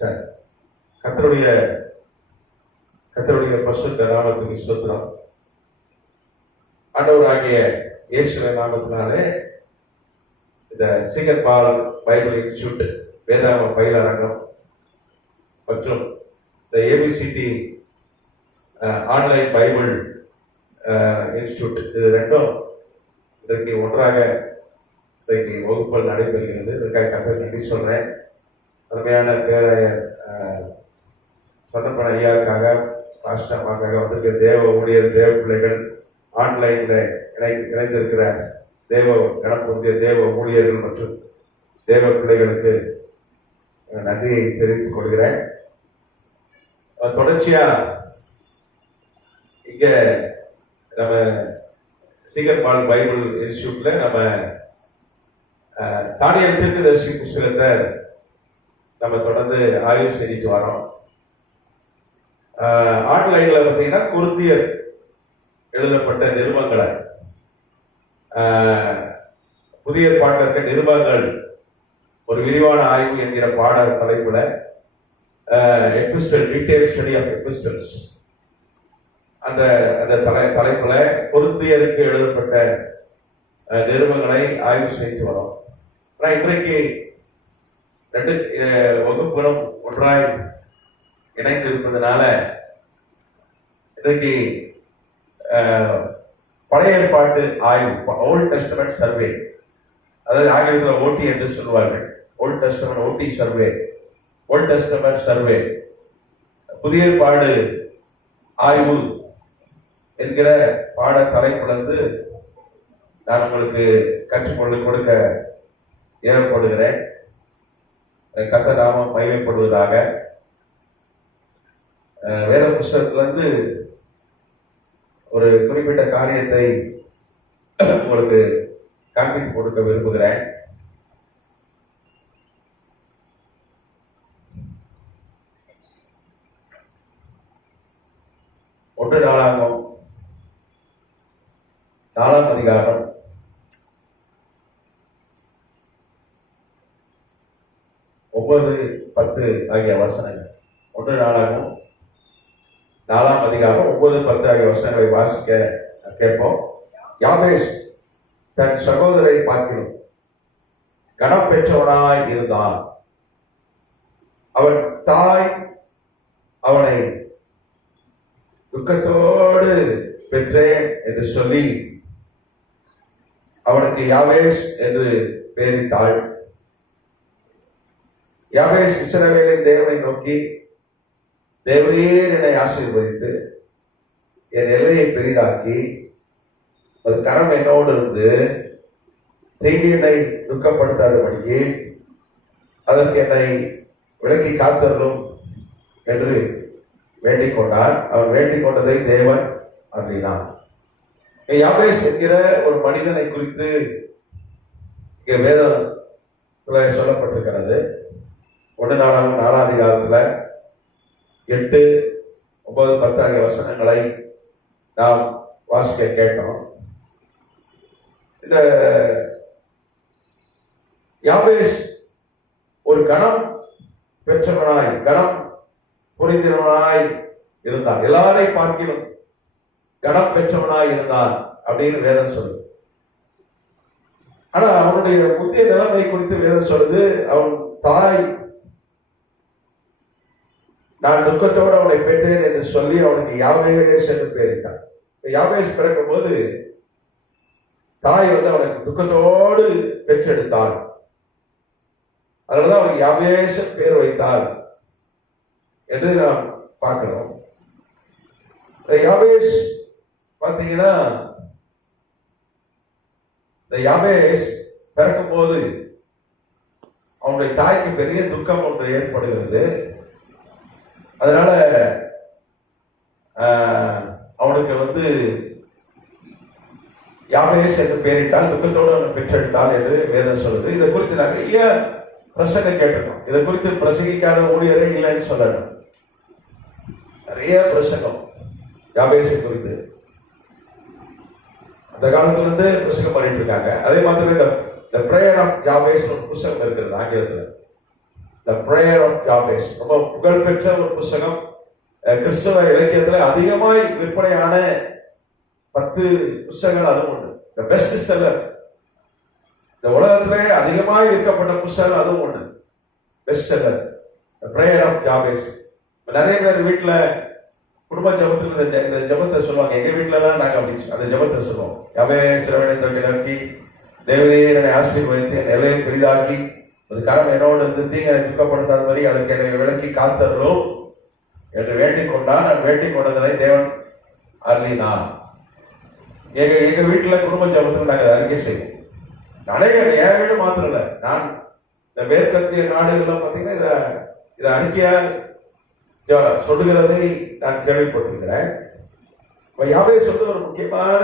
சரி, கர்த்தருடைய பரிசுத்த நாமத்துக்கு ஸ்தோத்திரம். ஆண்டவராகிய இயேசுவின் நாமத்தினாலே இந்த சீகர் பால் பைபிள் இன்ஸ்டியூட் வேதாகம பயிலரங்கம் மற்றும் இந்த ஏபிசிடி ஆன்லைன் பைபிள் இன்ஸ்டியூட் இது ரெண்டும் இன்றைக்கு ஒன்றாக இன்றைக்கு வகுப்புகள் நடைபெறுகிறது. இதற்காக கர்த்தருக்கு நன்றி சொல்றேன். அருமையான பேராயர் சொன்னப்பன ஐயாவுக்காக, பாஸ்டர்மாக்காக வந்திருக்கிற தேவ ஊழியர், தேவ பிள்ளைகள், ஆன்லைன்ல இணைந்திருக்கிற தேவ கணக்கு தேவ ஊழியர்கள் மற்றும் தேவ பிள்ளைகளுக்கு நன்றியை தெரிவித்துக் கொள்கிறேன். தொடர்ச்சியா இங்க நம்ம சீகர் பால் பைபிள் இன்ஸ்டியூட்ல நம்ம தானியேல் தீர்க்கதரிசி புத்தகத்தை நம்ம தொடர்ந்து ஆய்வு செஞ்சுட்டு வரோம். ஆன்லைன்ல பார்த்தீங்கன்னா குருந்தியர் எழுதப்பட்ட நிருபங்களை, புதிய ஏற்பாட்டில் இருக்க நிருபங்கள் ஒரு விரிவான ஆய்வு என்கிற பாட தலைப்புல எபிஸ்டல் டீடைல் ஸ்டடி ஆஃப் எபிஸ்டல்ஸ் அந்த தலைப்புல குருந்தியருக்கு எழுதப்பட்ட நிருபங்களை ஆய்வு செய்து வரோம். ஆனா இன்றைக்கு ரெண்டு வகுப்புகளும் ஒன்றாய் இணைந்து இருப்பதனால இன்றைக்கு பழைய ஏற்பாட்டு ஆய்வு, ஓல்ட் டெஸ்டமெண்ட் சர்வே, அதாவது ஆங்கிலத்தில் ஓடி என்று சொல்வார்கள். ஓல்ட் டெஸ்டமெண்ட் ஓடி சர்வே, ஓல்ட் டெஸ்டமெண்ட் சர்வே, புதிய ஏற்பாடு ஆய்வு என்கிற பாட தலைப்பிலிருந்து நான் உங்களுக்கு கற்றுக்கொண்டு கொடுக்க ஏவப்படுகிறேன். கர்த்தர் நாமம் மகிமைப்படுவதாக. வேத புஸ்தகத்திலிருந்து ஒரு குறிப்பிட்ட காரியத்தை உங்களுக்கு காண்பித்து கொடுக்க விரும்புகிறேன். ஒன்று நாளாகும் 4ஆம் அதிகாரம் 9-10 ஆகிய வசனங்கள். 1 நாளாகும் 4ஆம் அதிகாரம் 9-10 ஆகிய வசனங்களை வாசிக்க கேட்போம். யாபேஸ் தன் சகோதரை பார்க்கிலும் கனம் பெற்றவனாய் இருந்தான். அவன் தாய் அவனை துக்கத்தோடு பெற்றேன் என்று சொல்லி அவனுக்கு யாபேஸ் என்று பெயரிட்டாள். யாபேஸ் இஸ்ரவேலின் தேவனை நோக்கி, தேவரீர் என்னை ஆசீர்வதித்து என் எல்லையை பெரிதாக்கி அது கரம் என்னோடு இருந்து தீங்கு என்னை துக்கப்படுத்தாதபடிக்கு அதற்கு என்னை விலக்கி காத்தருளும் என்று வேண்டிக் கொண்டார். அவன் வேண்டிக் கொண்டதை தேவன் அறினார். யாபேஸ் என்கிற ஒரு மனிதனை குறித்து இங்கே வேதத்தில் சொல்லப்பட்டிருக்கிறது. 1 நாளாகும் 4ஆம் அதிகாரத்துல 8, 9, 10 ஆகிய வசனங்களை நாம் வாசிக்க கேட்டோம். இந்த யாபேஸ் ஒரு கணம் பெற்றவனாய், கணம் புரிந்தவனாய் இருந்தான். எல்லாரை பார்க்கிலும் கணம் பெற்றவனாய் இருந்தான் அப்படின்னு வேதம் சொல்லுது. ஆனா அவனுடைய முந்தைய நிலைமை குறித்து வேதம் சொல்லுது. அவன் தாய் நான் துக்கத்தோடு அவனை பெற்றேன் என்று சொல்லி அவனுக்கு யாபேஸ் என்று பெயரிட்டான். யாபேஸ் பிறக்கும் போது தாய் அவனுக்கு துக்கத்தோடு பெற்றெடுத்தாள். அதனாலதான் அவனுக்கு யாபேஸ் பேர் வைத்தாள் என்று நாம் பார்க்கிறோம். யாபேஸ் பார்த்தீங்கன்னா, இந்த யாபேஸ் பிறக்கும் போது அவனுடைய தாய்க்கு பெரிய துக்கம் ஒன்று ஏற்படுகிறது. அதனால அவனுக்கு யாபேஸ் என்று பெயரிட்டால் துக்கத்தோடு அவனை பெற்றெடுத்தாள் என்று வேதம் சொல்லுது. இதை குறித்து நிறைய பிரசங்கம் கேட்டிருக்கோம். இதை குறித்து பிரசங்கிக்காத ஊழியரே இல்லைன்னு சொல்லணும். நிறைய பிரசங்கம் யாபேசை குறித்து அந்த காலத்துல இருந்து பிரசங்கம் பண்ணிட்டு இருக்காங்க. அதே மாதிரி இந்த பிரேயர் ஆஃப் யாபேஸ் ஒரு புத்தகம் இருக்கிறது ஆங்கிலத்தில். The prayer of Jabez. ரொம்ப புகழ்பெற்ற ஒரு புஸ்தகம். கிறிஸ்தவ இலக்கியத்தில் அதிகமாய் விற்பனையான 10 புஸ்தகங்கள் அதுவும் ஒன்று. த பெஸ்ட் செல்லர், இந்த உலகத்திலே அதிகமாய் விற்கப்பட்ட புஸ்தகம் அதுவும் ஒன்று, best seller, the prayer of Jabez. நிறைய பேர் வீட்டுல குடும்ப ஜபத்தில் இந்த ஜபத்தை சொல்லுவாங்க. எங்க வீட்டுல எல்லாம் நாங்க அப்படி அந்த ஜபத்தை சொல்லுவோம். யாவே சிறுவனை தொகை நோக்கி தேவனே என்னை ஆசீர்வதித்து என் நிலையை பெரிதாக்கி அது கரம் என்னோடு இருந்து தீங்கனை துக்கப்படுத்தாதபடி அதற்கு என்னை விளக்கி காத்தரலோ என்று வேண்டிக் கொண்டான். நான் வேண்டிக் கொண்டதை தேவன் அருளினார். எங்க வீட்டுல குடும்ப ஜபத்தில் நாங்க அறிக்கை செய்வோம். நிறைய என் வீடு மாத்திரம் இல்லை, நான் இந்த மேற்கத்திய நாடுகள்லாம் பார்த்தீங்கன்னா இதை அறிக்கையா சொல்லுகிறதை நான் கேள்விப்பட்டிருக்கிறேன். யாவே சொல்றது ஒரு முக்கியமான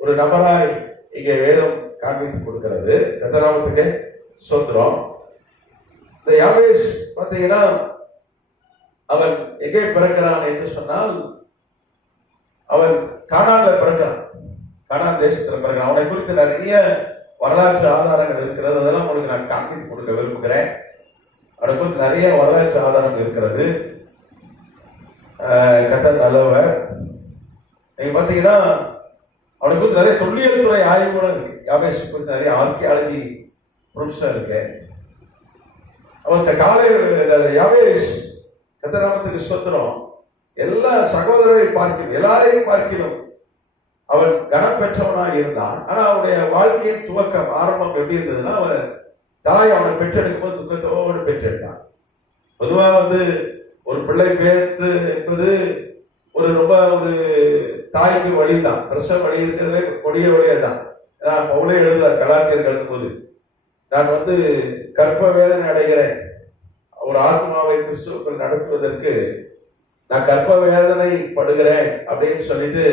ஒரு நபராய் இங்கே வேதம் காண்பித்து கொடுக்கிறது. கர்த்தராமத்துக்கு ஸ்தோத்திரம். இந்த யாவேஸ் பார்த்தீங்கன்னா அவன் எங்கே பிறக்கிறான் என்று சொன்னால் அவன் கானான்ல பிறக்கிறான், கானான் தேசத்தில் பிறக்கிறான். அவனை குறித்து நிறைய வரலாற்று ஆதாரங்கள் இருக்கிறது. அதெல்லாம் உங்களுக்கு நான் காண்பித்து கொடுக்க விரும்புகிறேன். அவனை குறித்து நிறைய வரலாற்று ஆதாரம் இருக்கிறது. கர்த்தர் நல்லவர். நீங்க பாத்தீங்கன்னா அவனை குறித்து நிறைய தொல்லியல் துறை ஆய்வுகளும் இருக்கு. யாவேஸ் குறித்து நிறைய ஆர்கியாலஜி ப்ரொஃபஸர் இருக்கு. அவன் காலை யாவேஸ் கர்த்தராமத்துக்கு ஸ்தோத்திரம் எல்லா சகோதரரை பார்க்கணும், எல்லாரையும் பார்க்கணும் அவன் கனம் பெற்றவனாக இருந்தான். ஆனா அவனுடைய வாழ்க்கையின் துவக்கம் ஆரம்பம் எப்படி இருந்ததுன்னா, அவன் தாய் அவனை பெற்றெடுக்கும் போது துக்கத்தோடு பெற்றெடுத்தான். பொதுவா ஒரு பிள்ளை பேற்று என்பது ரொம்ப ஒரு தாய்க்கு வழிதான், பிரசவ வழி இருக்கிறதே கொடிய வழியா தான். பவுலே எழுதுறார் கலாத்தியர் எழுதும் போது, நான் கற்ப வேதனை அடைகிறேன், ஒரு ஆத்மாவை கிறிஸ்துவுக்குள் நடத்துவதற்கு நான் கற்ப வேதனை படுகிறேன் அப்படின்னு சொல்லிட்டு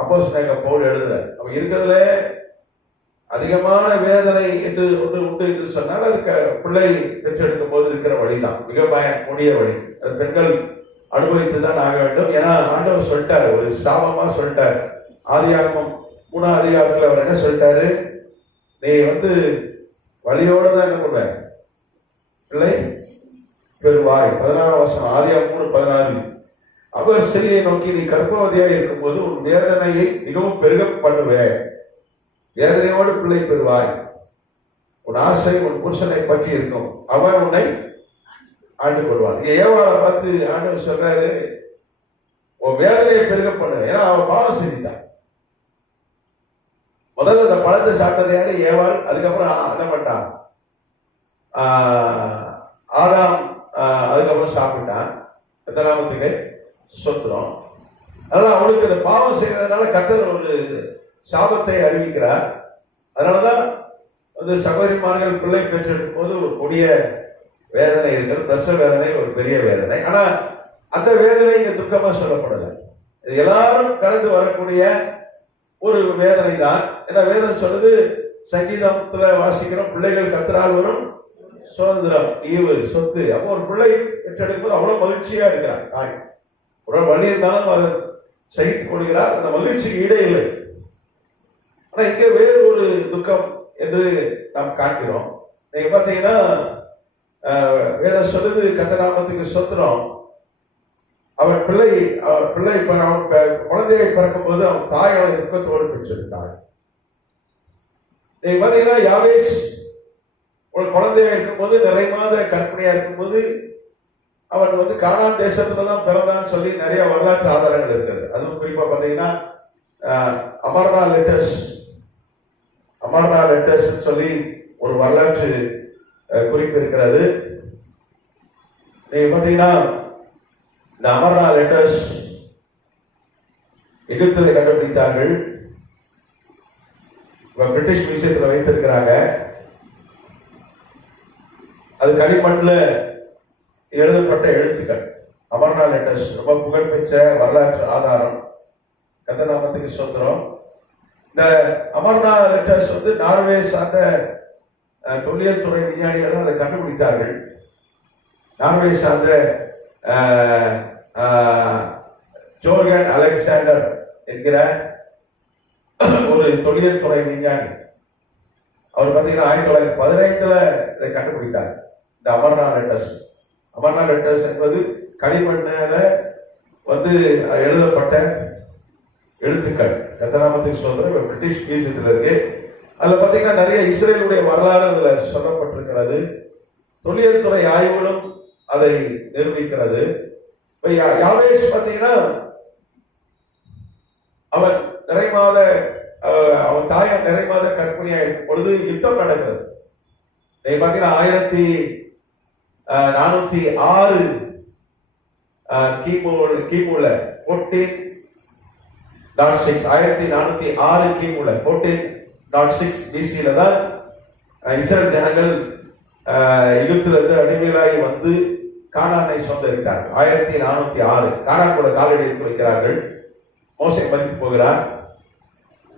அப்போஸ்தலனாகிய பவுல் எழுதுறார். அவன் இருக்கிறதுல அதிகமான வேதனை என்று ஒன்று உண்டு என்று சொன்னால் அது பிள்ளை பெற்றெடுக்கும் போது இருக்கிற வழிதான், மிக கொடிய வழி. அது பெண்கள் அனுபவித்துதான் ஆக வேண்டும். ஏன்னா ஆண்டவர் சொல்லிட்டாரு, ஒரு சாபமா சொல்லிட்டாரு. ஆதியாகமம் 3ஆம் அதிகாரத்தில் அவர் என்ன சொல்லிட்டாரு, நீ வழியோட தான் என்ன பண்ணுவ, பிள்ளை பெறுவாய். 16ஆம் வசனம், ஆதியாகமம் 3:16. அவர் சிறியை நோக்கி நீ கர்ப்பவதியாக இருக்கும் போது உன் வேதனையை மிகவும் பெருக பண்ணுவேன், வேதனையோடு பிள்ளை பெறுவாய், உன் ஆசை உன் புருஷனை பற்றி இருக்கும், அவன் உன்னை ஆண்டு கொள்வான். ஏவாளை பார்த்து ஆண்டவர் சொல்றாரு, உன் வேதனையை பெருக பண்ணு. ஏன்னா அவன் பாவம் செஞ்சிட்டான். முதல்ல அந்த பழத்தை சாப்பிட்டது யாரு, ஏவாள். அதுக்கப்புறம் என்ன பண்ணான், ஆதாம் அதுக்கப்புறம் சாப்பிட்டான். கர்த்தராமத்துக்கு ஸ்தோத்திரம். அதனால அவனுக்கு அந்த பாவம் செய்ததுனால கர்த்தர் ஒரு சாபத்தை அறிவிக்கிறார். அதனாலதான் சகோதரிமார்கள் பிள்ளை பெற்றெடுக்கும் போது ஒரு கொடிய வேதனை இருக்கிறது, பிரசவ வேதனை ஒரு பெரிய வேதனை. ஆனா அந்த வேதனை இங்க துக்கமா சொல்லப்படலை, இது எல்லாரும் கடந்து வரக்கூடிய ஒரு வேதனை தான். ஏன்னா வேதனை சொல்லுது, சங்கீதத்துல வாசிக்கிறோம், பிள்ளைகள் கர்த்தரால் வரும் சுதந்திரம், ஈவு, சொத்து. அப்போ ஒரு பிள்ளை பெற்றெடுக்கும் போது அவ்வளவு மகிழ்ச்சியா இருக்கிறார் தாய். ஒரு வழி இருந்தாலும் அதை சகித்துக் கொள்கிறார், அந்த மகிழ்ச்சிக்கு ஈடே இல்லை. ஆனா இங்க வேறு ஒரு துக்கம் என்று நாம் காண்கிறோம். நீங்க பாத்தீங்கன்னா வேதம் சொல்லுது, கர்த்தராமத்துக்கு ஸ்தோத்திரம், அவன் குழந்தையை பிறக்கும் போது அவன் தாய் அவனை துக்கத்தோடு பெற்றிருந்தார். நீங்க பாத்தீங்கன்னா யாவேஸ் ஒரு குழந்தையா இருக்கும்போது, நிறை மாத கற்பனையா இருக்கும்போது அவன் கானான் தேசத்துலதான் பிறந்தான்னு சொல்லி நிறைய வரலாற்று ஆதாரங்கள் இருக்கிறது. அதுவும் குறிப்பா பாத்தீங்கன்னா அமர்னா லெட்டர்ஸ் சொல்லி ஒரு வரலாற்று குறிப்பு இருக்கிறது. நீங்க பாத்தீங்கன்னா இந்த அமர்னா லெட்டர்ஸ் எகிப்தில் கண்டுபிடித்தார்கள், பிரிட்டிஷ் மியூசியத்தில் வைத்திருக்கிறாங்க. அது களிமண்ணில் எழுதப்பட்ட எழுத்துக்கள். அமர்னா லெட்டர்ஸ் ரொம்ப புகழ்பெற்ற வரலாற்று ஆதாரம். கர்த்தராமத்துக்கு ஸ்தோத்திரம். இந்த அமர்னா லெட்டர்ஸ் நார்வே சார்ந்த தொல்லியல் துறை விஞ்ஞானிகள் அதை கண்டுபிடித்தார்கள். நார்வே சார்ந்த ஜோர்கன் அலெக்சாண்டர் என்கிற ஒரு தொல்லியல் துறை விஞ்ஞானி, அவர் பார்த்தீங்கன்னா 1915 இதை கண்டுபிடித்தார். இந்த அமர்னா லெட்டர்ஸ். அமர்னா லெட்டர்ஸ் என்பது களிமண்ணில வந்து எழுதப்பட்ட எழுத்துக்கள். கர்த்தநாமத்துக்கு ஸ்தோத்திரம். பிரிட்டிஷ் மியூசியத்தில் இருக்கு. அதுல பாத்தீங்கன்னா நிறைய இஸ்ரேலுடைய வரலாறு அதுல சொல்லப்பட்டிருக்கிறது. தொழில் துறை ஆய்வுகளும் அதை நிரூபிக்கிறது. இப்ப யாவேஸ் பாத்தீங்கன்னா அவன் நிறைமாத அவன் தாயார் நிறைமாத கற்பிணியா இருக்கும் பொழுது யுத்தம் நடக்கிறது. பாத்தீங்கன்னா 1406 கிமுல 14.6 1406 கிமுல 14.6 பிசில தான் இஸ்ரேல் ஜனங்கள் எகிப்திலிருந்து அடிமைகளாகி வந்து கானானை சொந்தரித்தார்கள். 1406 கானான் கூட காலடி எடுத்து வைக்கிறார்கள். மோசே மறித்து போகிறார்.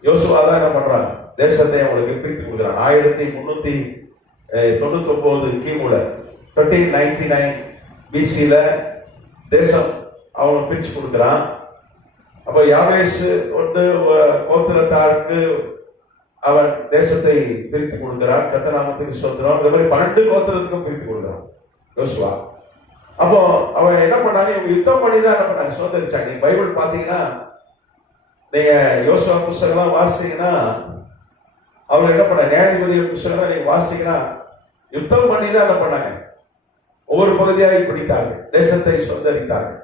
யோசுவா தான் என்ன பண்றான், தேசத்தை அவங்களுக்கு பிரித்து கொடுக்கிறான். 1399 கிமுல 1399 பிசில தேசம் அவனுக்கு பிரிச்சு கொடுக்கிறான். அப்ப யாவேஸ் வந்து கோத்திரத்தாருக்கு அவன் தேசத்தை பிரித்து கொடுக்கிறான். கர்த்தநாமத்துக்கு ஸ்தோத்திரம். இந்த மாதிரி 12 கோத்திரத்துக்கும் பிரித்து கொடுக்கிறான் யோசுவா. அப்போ அவன் என்ன பண்ணாங்க, இவங்க யுத்தம் பண்ணி தான் என்ன பண்ணாங்க, சுதந்திரிச்சாங்க. நீங்க பைபிள் பாத்தீங்கன்னா, நீங்க யோசுவா புஸ்தகம் வாசிச்சீங்கன்னா, அவங்க என்ன பண்ண நியாயாதிபதிகள் புஸ்தகம் நீங்க வாசிச்சீங்கன்னா, யுத்தம் பண்ணி தான் என்ன பண்ணாங்க, ஒவ்வொரு பகுதியாக பிடித்தார்கள், தேசத்தை சுதந்திரித்தார்கள்.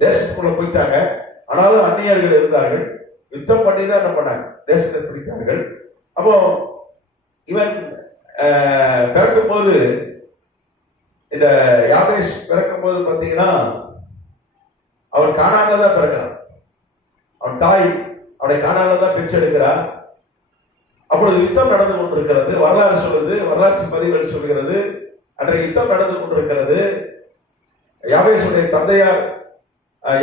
தேசத்துக்குள்ள போயிட்டாங்க, ஆனாலும் அந்நியர்கள் இருந்தார்கள். யுத்தம் பண்ணி தான் என்ன பண்ணாங்க, தேசத்தை பிடித்தார்கள். அப்போ இவன் பிறக்கும் போது, இந்த யாவேஸ் பிறக்கும் போது பாத்தீங்கன்னா அவன் கானான்ல தான் பிறக்கிறான். அவன் தாய் அவனை கானான்ல தான் பெற்றெடுக்கிறார். அப்பொழுது யுத்தம் நடந்து கொண்டிருக்கிறது. வரலாறு சொல்லுது, வரலாற்று பதிவுகள் சொல்கிறது, அன்றைய யுத்தம் நடந்து கொண்டிருக்கிறது. யாவேசுடைய தந்தையார்,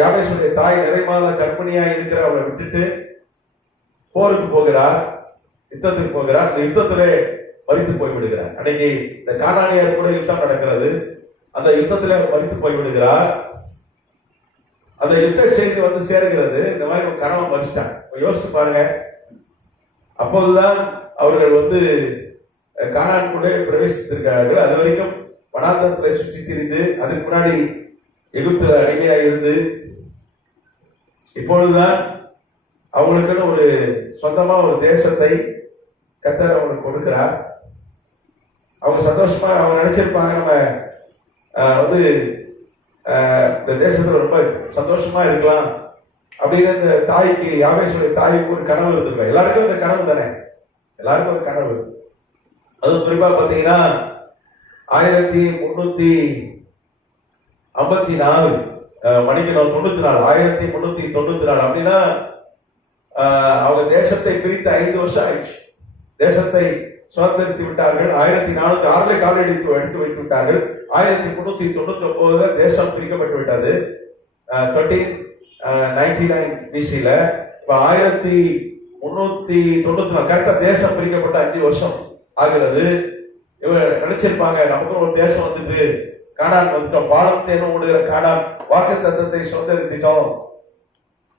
யாவேசுடைய தாய் நிறைமாத கர்ப்பிணியா இருக்கிற அவளை விட்டுட்டு போருக்கு போகிறார், யுத்தத்துக்கு போகிறார். இந்த யுத்தத்திலே மரித்து போய்விடுகிறார். அன்னைக்கு இந்த கானானியர் கூட யுத்தம் நடக்கிறது. அந்த யுத்தத்திலே அவர் மரித்து போய்விடுகிறார். அந்த யுத்த செய்தி வந்து சேருகிறது, இந்த மாதிரி ஒரு கணவன் மறிச்சிட்டாங்க. யோசிச்சு பாருங்க. அப்போதுதான் அவர்கள் வந்து கானானுக்குள்ளே பிரவேசித்திருக்கிறார்கள். அது வரைக்கும் வனாந்தரத்தில் சுற்றி திரிந்து, அதுக்கு முன்னாடி எகிப்துல அடிமையா இருந்து, இப்பொழுதுதான் அவங்களுக்குன்னு ஒரு சொந்தமா ஒரு தேசத்தை கர்த்தர் அவங்களுக்கு கொடுக்கிறார். அவங்க சந்தோஷமா அவங்க நினைச்சிருப்பாங்க, நம்ம வந்து இந்த தேசத்துல ரொம்ப சந்தோஷமா இருக்கலாம் அப்படின்னு. இந்த தாய்க்கு, யாவேசுடைய தாய்க்கு ஒரு கனவு இருந்திருக்கா. எல்லாருக்கும் இந்த கனவு தானே, எல்லாருக்கும் ஒரு கனவு. அது குறிப்பா பாத்தீங்கன்னா 1354 மணிக்கணும் 94 1394 அப்படின்னா அவங்க தேசத்தை பிரித்து 5 வருஷம் ஆயிடுச்சு. தேசத்தை சுதந்திரித்து விட்டார்கள். 1406 கால் எடுத்து வைத்து விட்டார்கள். 1399 தேசம் பிரிக்கப்பட்டு விட்டது. 1399 பிசில. இப்ப 1394 கரெக்டா தேசம் பிரிக்கப்பட்ட 5 வருஷம் ஆகிறது. இவங்க நினைச்சிருப்பாங்க, நமக்கும் ஒரு தேசம் வந்துட்டு, கானான் வந்துட்டோம், பாலம் தேனும் ஓடுகிற கானான் வாக்கு தத்தத்தை சுதந்திரித்திட்டோம்,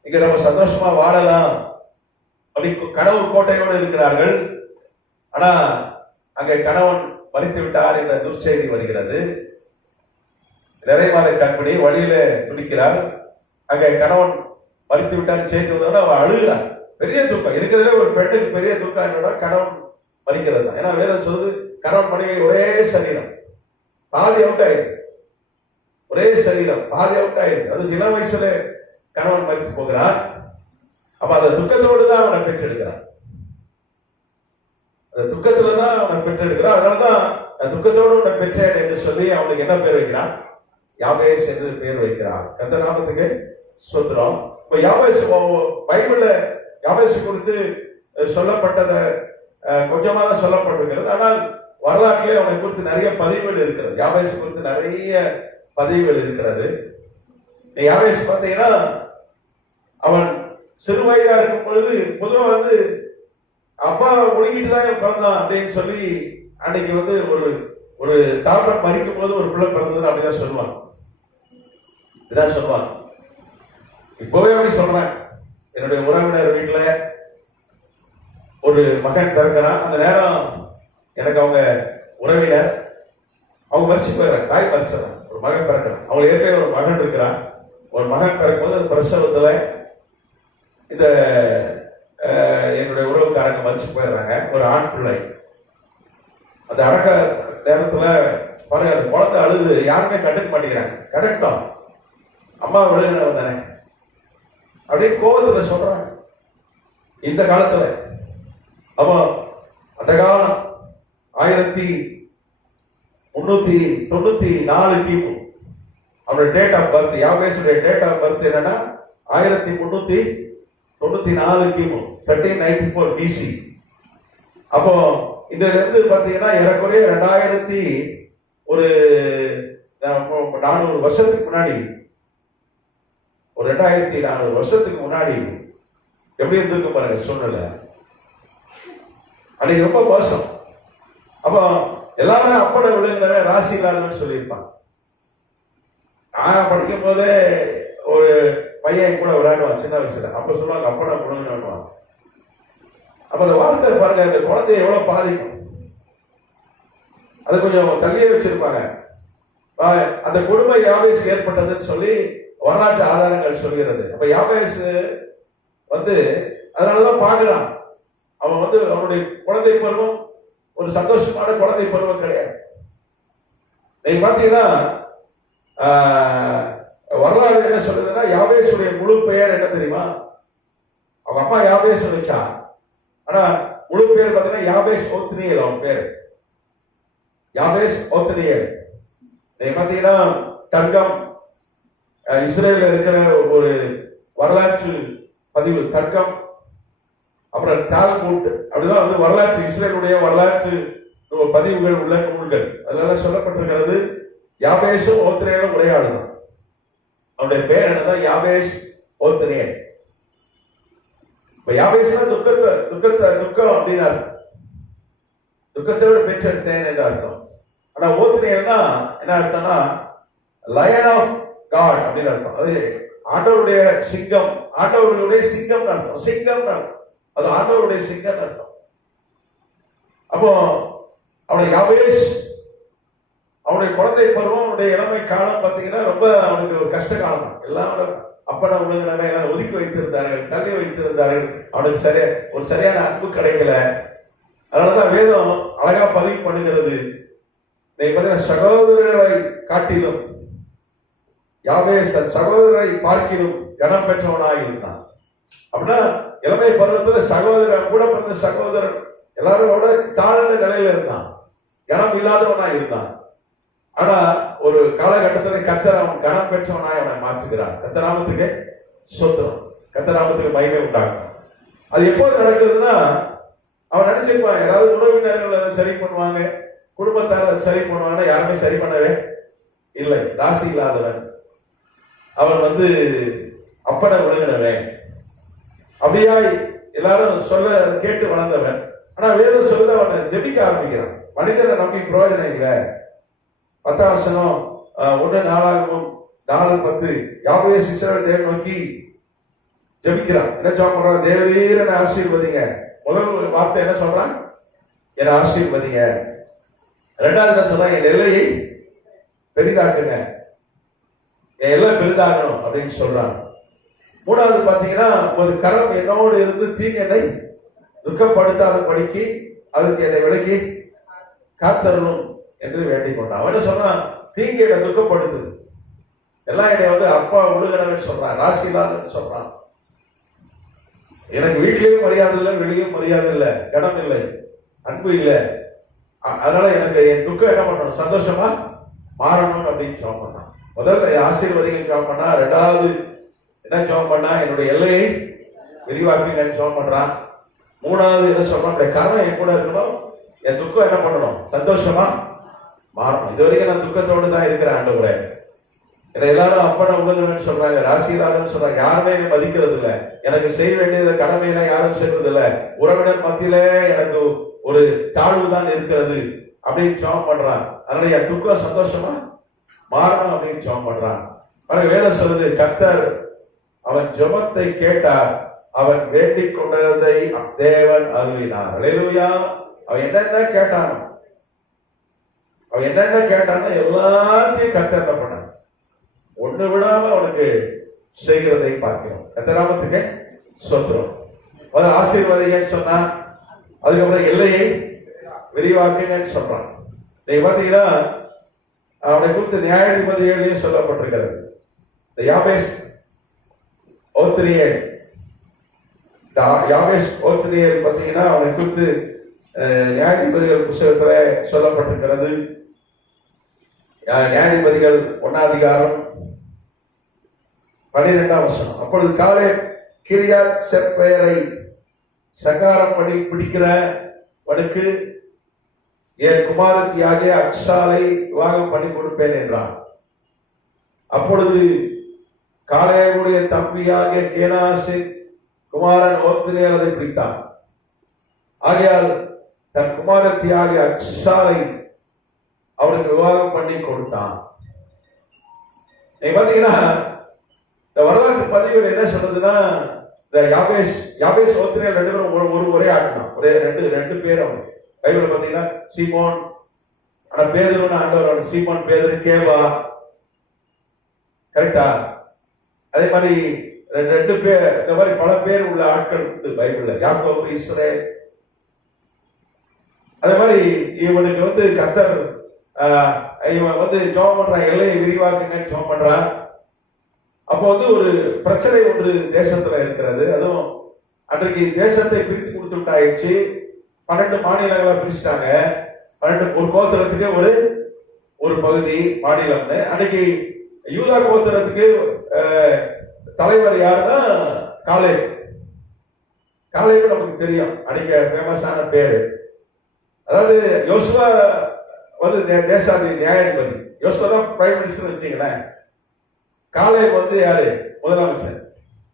இங்க நம்ம சந்தோஷமா வாழலாம் அப்படி கனவு கோட்டையோடு இருக்கிறார்கள். ஆனா அங்கே கணவன் மறித்து விட்டார் என்ற துர்ச்செய்தி வருகிறது. நிறைமாத கற்பிணி வழியில துடிக்கிறார். அங்கே கணவன் மறித்து விட்டார் செய்தி வந்தோட அவ அழுகிறார். பெரிய துக்கம் இருக்கிறதுல ஒரு பெண்ணுக்கு பெரிய துக்கம் என்னோட கணவன் மறிக்கிறது தான். ஏன்னா வேதம் சொல்லுது, கணவன் மனைவி ஒரே சரீரம், பாதி அவுட் ஆயிருக்கு. ஒரே சரீரம் பாதி அவுட் ஆயிருக்கு. அது சில வயசுல கணவன் மறித்து போகிறான். அப்ப அந்த துக்கத்தோடு தான் அவனை பெற்றெடுக்கிறான். அந்த துக்கத்துலதான் அவனை பெற்றெடுக்கிறான். அதனாலதான் துக்கத்தோடு உன்னை பெற்றேன் என்று சொல்லி அவனுக்கு என்ன பேர் வைக்கிறான், யாவேஸ் என்று பேர் வைக்கிறான். கர்த்தர் நாமத்துக்கு ஸ்தோத்திரம். இப்ப யாவேஸ் பைபிள்ல யாவேஸ் குறித்து சொல்லப்பட்டத கொஞ்சமா தான் சொல்லப்பட்டிருக்கிறது. ஆனால் வரலாற்றிலே அவனை குறித்து நிறைய பதிவுகள் இருக்கிறது. யாவேஸ் குறித்து நிறைய பதிவுகள் இருக்கிறது. யாவேஸ் பார்த்தீங்கன்னா அவன் சிறு வயதா இருக்கும் பொழுது பொதுவா வந்து அப்பா ஒழுங்கிட்டு தான் பிறந்தான் அப்படின்னு சொல்லி அன்னைக்கு வந்து ஒரு தாப்பன் மறிக்கும் போது ஒரு பிள்ளை பிறந்தது அப்படிதான் சொல்லுவான். இதான் சொல்லுவான். இப்பவே அப்படி சொல்றேன். என்னுடைய உறவினர் வீட்டுல ஒரு மகன் பிறக்கிறான். அந்த நேரம் எனக்கு அவங்க உறவினர், அவங்க மறிச்சு போயிடறாங்க, தாய் மறிச்சிடறாங்க, ஒரு மகன் பிறக்கிறான். அவங்க ஏற்கனவே ஒரு மகன் இருக்கிறான். ஒரு மகன் பிறக்கும்போது அந்த பிரசவத்துல இந்த என்னுடைய உறவுக்காரங்க மறிச்சு போயிடுறாங்க. ஒரு ஆண் பிள்ளை. அந்த அடக்க நேரத்துல பாருங்க, அந்த குழந்தை அழுது யாருமே கண்டுக்க மாட்டேங்கிறாங்க. கரெக்டா அம்மா விழுகினவன் தானே அப்படின்னு கோபத்துல சொல்றாங்க. இந்த காலத்துல அப்போ அந்த காலம் 1394 கிமு. அவருடைய டேட் ஆஃப் பர்த், யாபேசுடைய டேட் ஆஃப் பர்த் என்னன்னா 1394 கிமு, 1394 பிசி. அப்போ இதுல இருந்து பாத்தீங்கன்னா ஏறக்குறைய 2400 வருஷத்துக்கு முன்னாடி, ஒரு 2400 வருஷத்துக்கு முன்னாடி எப்படி இருந்திருக்கு பாருங்க சூழ்நிலை. அன்னைக்கு ரொம்ப மோசம். அப்போ எல்லாரும் அப்பட விழுங்கினவே ராசி இல்லாதவன்னு சொல்லியிருப்பாங்க. நான் படிக்கும் போதே ஒரு பையன் கூட விளையாடுவான் சின்ன வயசுல. அப்ப சொல்லுவாங்க அப்பட விழுங்கினான். அப்ப அந்த வார்த்தை பாருங்க, அந்த குழந்தைய எவ்வளவு பாதிக்கும். அதை கொஞ்சம் தள்ளியே வச்சிருப்பாங்க. அந்த கொடுமை யாபேஸ் ஏற்பட்டதுன்னு சொல்லி வரலாற்று ஆதாரங்கள் சொல்கிறது. அப்ப யாபேஸ் அதனாலதான் பாக்குறான். அவன் அவனுடைய குழந்தை பருவம் ஒரு சந்தோஷமான குழந்தை பருவம் கிடையாது. நீங்க பாத்தீங்கன்னா வரலாறு என்ன சொல்லுதுன்னா, யாபேசுடைய முழு பெயர் என்ன தெரியுமா? அவங்க அம்மா யாபேஸ் வச்சா, ஆனா முழு பெயர் பாத்தீங்கன்னா யாபேஸ் ஓத்னியேல். அவன் பேரு யாபேஸ் ஓத்னியேல். நீங்க பாத்தீங்கன்னா தர்க்கம், இஸ்ரேல்ல இருக்கிற ஒரு வரலாற்று பதிவு தர்க்கம், அப்புறம் தால்மூட், அப்படிதான் வரலாற்று இஸ்ரேலுடைய வரலாற்று பதிவுகள் உள்ள நூல்கள் அதெல்லாம் சொல்லப்பட்டிருக்கிறது. யாபேசும் ஓத்னியேலும் ஒரே ஆளுதான். அவனுடைய பேர் என்னதான் யாபேஸ் ஓத்னியேல். இப்ப யாபேஸ்னா துக்கம் அப்படின்னு அர்த்தம். துக்கத்தோடு பெற்றெடுத்தேன் என்று அர்த்தம். ஆனா ஓத்னியேல்னா என்ன அர்த்தம்னா லயன் ஆஃப் காட் அப்படின்னு அர்த்தம். அது ஆண்டவருடைய சிங்கம், ஆண்டவருடைய சிங்கம் அர்த்தம். சிங்கம் அது ஆண்டவருடைய சிங்கம் அர்த்தம். அப்போ அவனுடைய யாபேஸ், அவனுடைய குழந்தை பருவம், அவனுடைய இளமை காலம் பார்த்தீங்கன்னா ரொம்ப அவனுக்கு ஒரு கஷ்ட காலம் தான். எல்லாம் அப்பட உலகினமே ஒதுக்கி வைத்திருந்தார்கள், தள்ளி வைத்திருந்தார்கள். அவனுக்கு ஒரு சரியான அன்பு கிடைக்கல. அதனாலதான் வேதம் அழகா பதிவு பண்ணுகிறது. சகோதரர்களை காட்டிலும் யாபேஸ் சகோதரரை பார்க்கிலும் கனம் பெற்றவனாக இருந்தான். அப்படின்னா இளமை பருவத்துல சகோதரன் கூட பிறந்த சகோதரன் எல்லாரோட தாழ்ந்த நிலையில இருந்தான், கனம் இல்லாதவனா இருந்தான். ஆனா ஒரு காலகட்டத்தில் கர்த்தர் அவன் கனம் பெற்றவனாய் அவனை மாற்றுகிறார். கர்த்தராமத்துக்கு சொத்திரம், கர்த்தராமத்துக்கு மகிமை உண்டாகும். அது எப்போது நடக்குதுன்னா, அவன் நினைச்சிருப்பான் யாராவது உறவினர்கள் அதை சரி பண்ணுவாங்க, குடும்பத்தார் சரி பண்ணுவாங்க. யாருமே சரி பண்ணவே இல்லை. ராசி இல்லாதவன் அவன் அப்பட விழுங்கினவன், அப்படியாய் எல்லாரும் சொல்ல கேட்டு வளர்ந்தவன். ஆனா வேதம் சொல்லுது அவனை ஜெபிக்க ஆரம்பிக்கிறான். மனிதனை நம்பி பிரயோஜனம் இல்லை. 10ஆம் வசனம் 1:4-10 யாபேஸ் இஸ்ரவேல் தேவனை நோக்கி ஜெபிக்கிறான். என்ன சொல்றான்? தேவரீர் என்னை ஆசீர்வதிங்க. முதல் வார்த்தை என்ன சொல்றான்? என்னை ஆசீர்வதிங்க. ரெண்டாவது என்ன சொல்றான்? என் எல்லையை பெரிதாக்குங்க, என் எல்லாம் பெரிதாகணும் அப்படின்னு சொல்றான். மூணாவது பாத்தீங்கன்னா, ஒரு கரம் என்னோடு இருந்து தீங்கனை துக்கப்படுத்தாத படிக்கு அதுக்கு என்னை விலக்கி காத்தரணும் என்று வேண்டிக் கொண்டான். அவன் என்ன சொல்றான்? தீங்கு என்னை துக்கப்படுத்துது, எல்லாம் என்னை அப்பா உழுகனவன் சொல்றான், ராசிலான்னு சொல்றான். எனக்கு வீட்லயும் மரியாதை இல்லை, வெளியும் மரியாதை இல்லை, கனம் இல்லை, அன்பு இல்லை. அதனால எனக்கு என் துக்கம் என்ன பண்ணணும்? சந்தோஷமா மாறணும் அப்படின்னு ஜெபம் பண்ணான். முதல்ல ஆசீர்வதிகள் ஜெபம் பண்ணா. ரெண்டாவது என்ன ஜெபம் பண்ணா? என்னுடைய எல்லையை விரிவாக்குங்கன்னு ஜெபம் பண்றான். மூணாவது என்ன சொல்றான்? கரம் என் கூட இருக்கணும், என் துக்கம் என்ன பண்ணணும்? சந்தோஷமா மாறணும். இது வரைக்கும் நான் துக்கத்தோடு தான் இருக்கிறேன் ஆண்டவரே. என்னை எல்லாரும் அப்பட உலகன்னு சொல்றாங்க, ராசிலான்னு சொல்றாங்க. யாருமே என்னை மதிக்கிறது இல்லை. எனக்கு செய்ய வேண்டியது கடமையில யாரும் செய்வது இல்லை. உறவினர் மத்தியிலே எனக்கு ஒரு தாழ்வு தான் இருக்கிறது அப்படின்னு ஜெபம் பண்றான். அதனால என் துக்கம் சந்தோஷமா மாறணும் அப்படின்னு ஜெபம் பண்றான். வேதம் சொல்லுது, கர்த்தர் அவன் ஜெபத்தை கேட்டார், அவன் வேண்டிக் கொண்டதை தேவன் அருளினார். அல்லேலூயா. அவன் என்னென்ன கேட்டானோ அவன் என்னென்ன கேட்டான்னா எல்லாத்தையும் கர்த்தர் என்ன பண்ண ஒண்ணு விடாம அவனுக்கு செய்கிறதை பார்க்கிறோம். கர்த்தராமத்துக்கு ஸ்தோத்திரம். ஆசீர்வாதிங்கன்னு சொன்னா அதுக்கப்புறம் எல்லையை விரிவாக்குங்கன்னு சொல்றான். நீங்க பாத்தீங்கன்னா அவனை குறித்து நியாயாதிபதிகளையும் சொல்லப்பட்டிருக்கிறது. இந்த யாபேஸ் ஓத்னியேல் பாத்தீங்கன்னா அவனை குறித்து நியாயாதிபதிகள் புத்தகத்துல சொல்லப்பட்டிருக்கிறது. நியாயாதிபதிகள் 1ஆம் அதிகாரம் 12ஆம் வசனம். அப்பொழுது காலே கிரியாத் செப்பேரை சகாரம் பண்ணி பிடிக்கிறவனுக்கு என் குமாரத்தியாகிய அக்சாலை விவாகம் பண்ணி கொடுப்பேன் என்றான். அப்பொழுது காலேவுடைய தம்பியாகிய கேனாசு குமாரன் ஓத்னியேல் அதை பிடித்தான். ஆகையால் தன் குமாரத்தியாகிய அக்சாலை அவனுக்கு விவாகம் பண்ணி கொடுத்தான். நீங்க பாத்தீங்கன்னா இந்த வரலாற்று பதிவுகள் என்ன சொல்றதுன்னா, இந்த யாபேஸ் ஓத்னியேல் ரெண்டு பேரும் ஒரே ஆட்டினான். ரெண்டு பேர் அவனுக்கு பைபிள் பாத்தீங்கன்னா சீமோன், ஆனா பேதுருன்னு ஆண்டவர் சீமோன் பேதுரு கேவா, கரெக்டா? அதே மாதிரி ரெண்டு பேர், இந்த மாதிரி பல பேர் உள்ள ஆட்கள் உண்டு பைபிள்ல. யாக்கோபு, இஸ்ரேல். அதே மாதிரி இவனுக்கு கர்த்தர் இவன் ஜெபம் பண்றான், எல்லையை விரிவாக்குங்கன்னு ஜெபம் பண்றான். அப்போ ஒரு பிரச்சனை ஒன்று தேசத்துல இருக்கிறது. அதுவும் அன்றைக்கு தேசத்தை பிரித்து கொடுத்து விட்டாயிடுச்சு. 12 மாநிலங்களா பிரிச்சுட்டாங்க. 12 ஒரு கோத்திரத்துக்கு ஒரு பகுதி மாநிலம்னு. அன்னைக்கு யூதா கோத்திரத்துக்கு தலைவர் யாருன்னா காலேப். காலேப் நமக்கு தெரியும், அன்னைக்கு ஃபேமஸான பேரு. அதாவது யோசுவா தேசாதி நியாயாதிபதி. யோசுவா தான் பிரைம் மினிஸ்டர் வச்சீங்களேன். காலேப் யாரு? முதலமைச்சர்.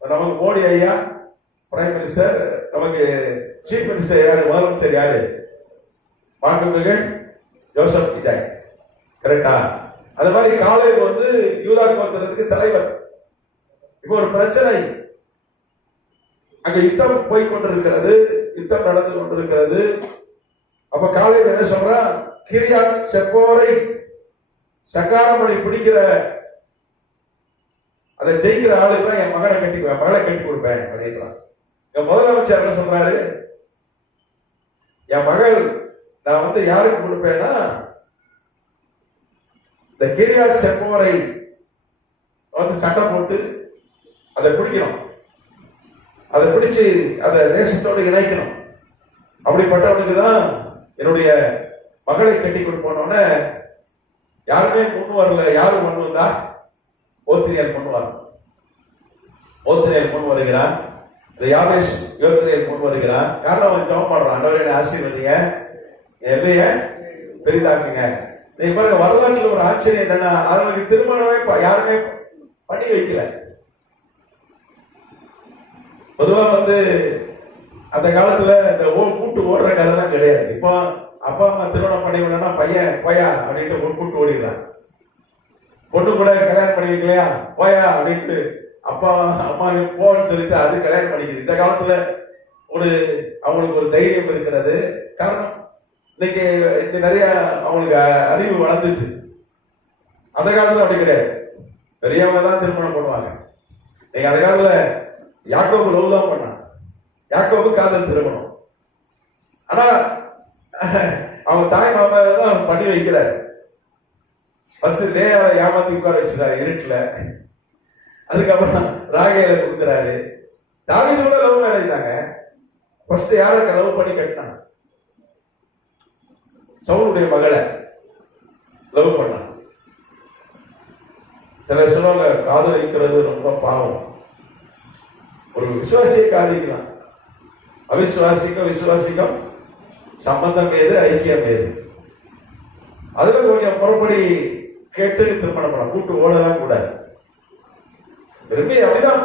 நமக்கு மோடி ஐயா பிரைம் மினிஸ்டர், நமக்கு சீஃப் மினிஸ்டர் யாரு? முதலமைச்சர் யாரு? மாண்புமிகு ஜோசப் விஜய், கரெக்டா? அது மாதிரி காலேப் யூதா கோத்திரத்துக்கு தலைவர். இப்போ ஒரு பிரச்சனை, அங்க யுத்தம் போய் கொண்டிருக்கிறது, யுத்தம் நடந்து கொண்டிருக்கிறது. அப்ப காலேப் என்ன சொல்றான்? கிரியாத் செப்போரை சங்காரமணி பிடிக்கிற அதை ஜெயிக்கிற ஆளுக்கு தான் என் மகளை கட்டி கொடுப்பேன் அப்படின்றான். முதலமைச்சர் என்ன சொல்றாரு? என் மகள் நான் யாருக்கு கொடுப்பேன்னா இந்த கிரியாத் செப்போரை சட்டம் போட்டு அதை பிடிக்கணும், அதை பிடிச்சு அதை தேசத்தோடு இணைக்கணும். அப்படிப்பட்டவனுக்கு தான் என்னுடைய மகளை கட்டி கொடுப்போன்னு யாருமே முன் வரல. யாரும் முன் வந்தா? ஓத்னியேல் முன் வரும். ஓத்னியேல் முன் வருகிறான். இந்த யாபேஸ் ஓத்னியேல் முன் வருகிறான். காரணம் அவன் ஜெபம் பண்றான், ஆண்டவரே ஆசீர்வதிங்க, எல்லைய பெரிதாக்குங்க. நீங்க பாருங்க, வரலாற்றுல ஒரு ஆச்சரியம் என்னன்னா, அவங்களுக்கு திருமணமே யாருமே பண்ணி வைக்கல. பொதுவா அந்த காலத்துல இந்த கூட்டு ஓடுற கதை தான் கிடையாது. இப்போ அப்பா அம்மா திருமணம் பண்ணி விடனா பையன் போயா அப்படின்ட்டு கூட்டு ஓடிடுறான். பொண்ணு கூட கல்யாணம் பண்ணி வைக்கலையா, போயா அப்படின்ட்டு அப்பா அம்மா போன்னு சொல்லிட்டு அது கல்யாணம் பண்ணிக்குது. இந்த காலத்துல அவங்களுக்கு ஒரு தைரியம் இருக்கிறது. காரணம் இன்னைக்கு நிறைய அவங்களுக்கு அறிவு வளர்ந்துச்சு. அந்த காலத்துல அப்படி கிடையாது, பெரியவங்க தான் திருமணம் பண்ணுவாங்க. நீங்க அந்த காலத்துல யாக்கோபு லவ் தான் பண்ணான். யாக்கோபு காதல் திருமணம். ஆனா அவன் தாய் மாமா தான் பண்ணி வைக்கிறார். ஃபர்ஸ்ட் லேயாவை ஏமாத்தி உட்கார வச்சுறாரு இருட்டுல. அதுக்கப்புறம் ராகேல கொடுக்குறாரு. தாவீது கூட லவ் மேரேஜ் தாங்க. ஃபர்ஸ்ட் யாருக்கு லவ் பண்ணி கட்டினான்? சவுலுடைய மகளை லவ் பண்ணான். சிலர் சொல்லுவாங்க காதலிக்கிறது ரொம்ப பாவம். ஒரு விசுவாசியை காதலிக்கலாம், விசுவாசிக்கும் சம்பந்தம் ஏது, ஐக்கியம் ஏது. அதுல கொஞ்சம் முறைப்படி கேட்டு திருமணம் பண்ணலாம், கூட்டு ஓடலாம் கூட. விரும்பி அப்படிதான்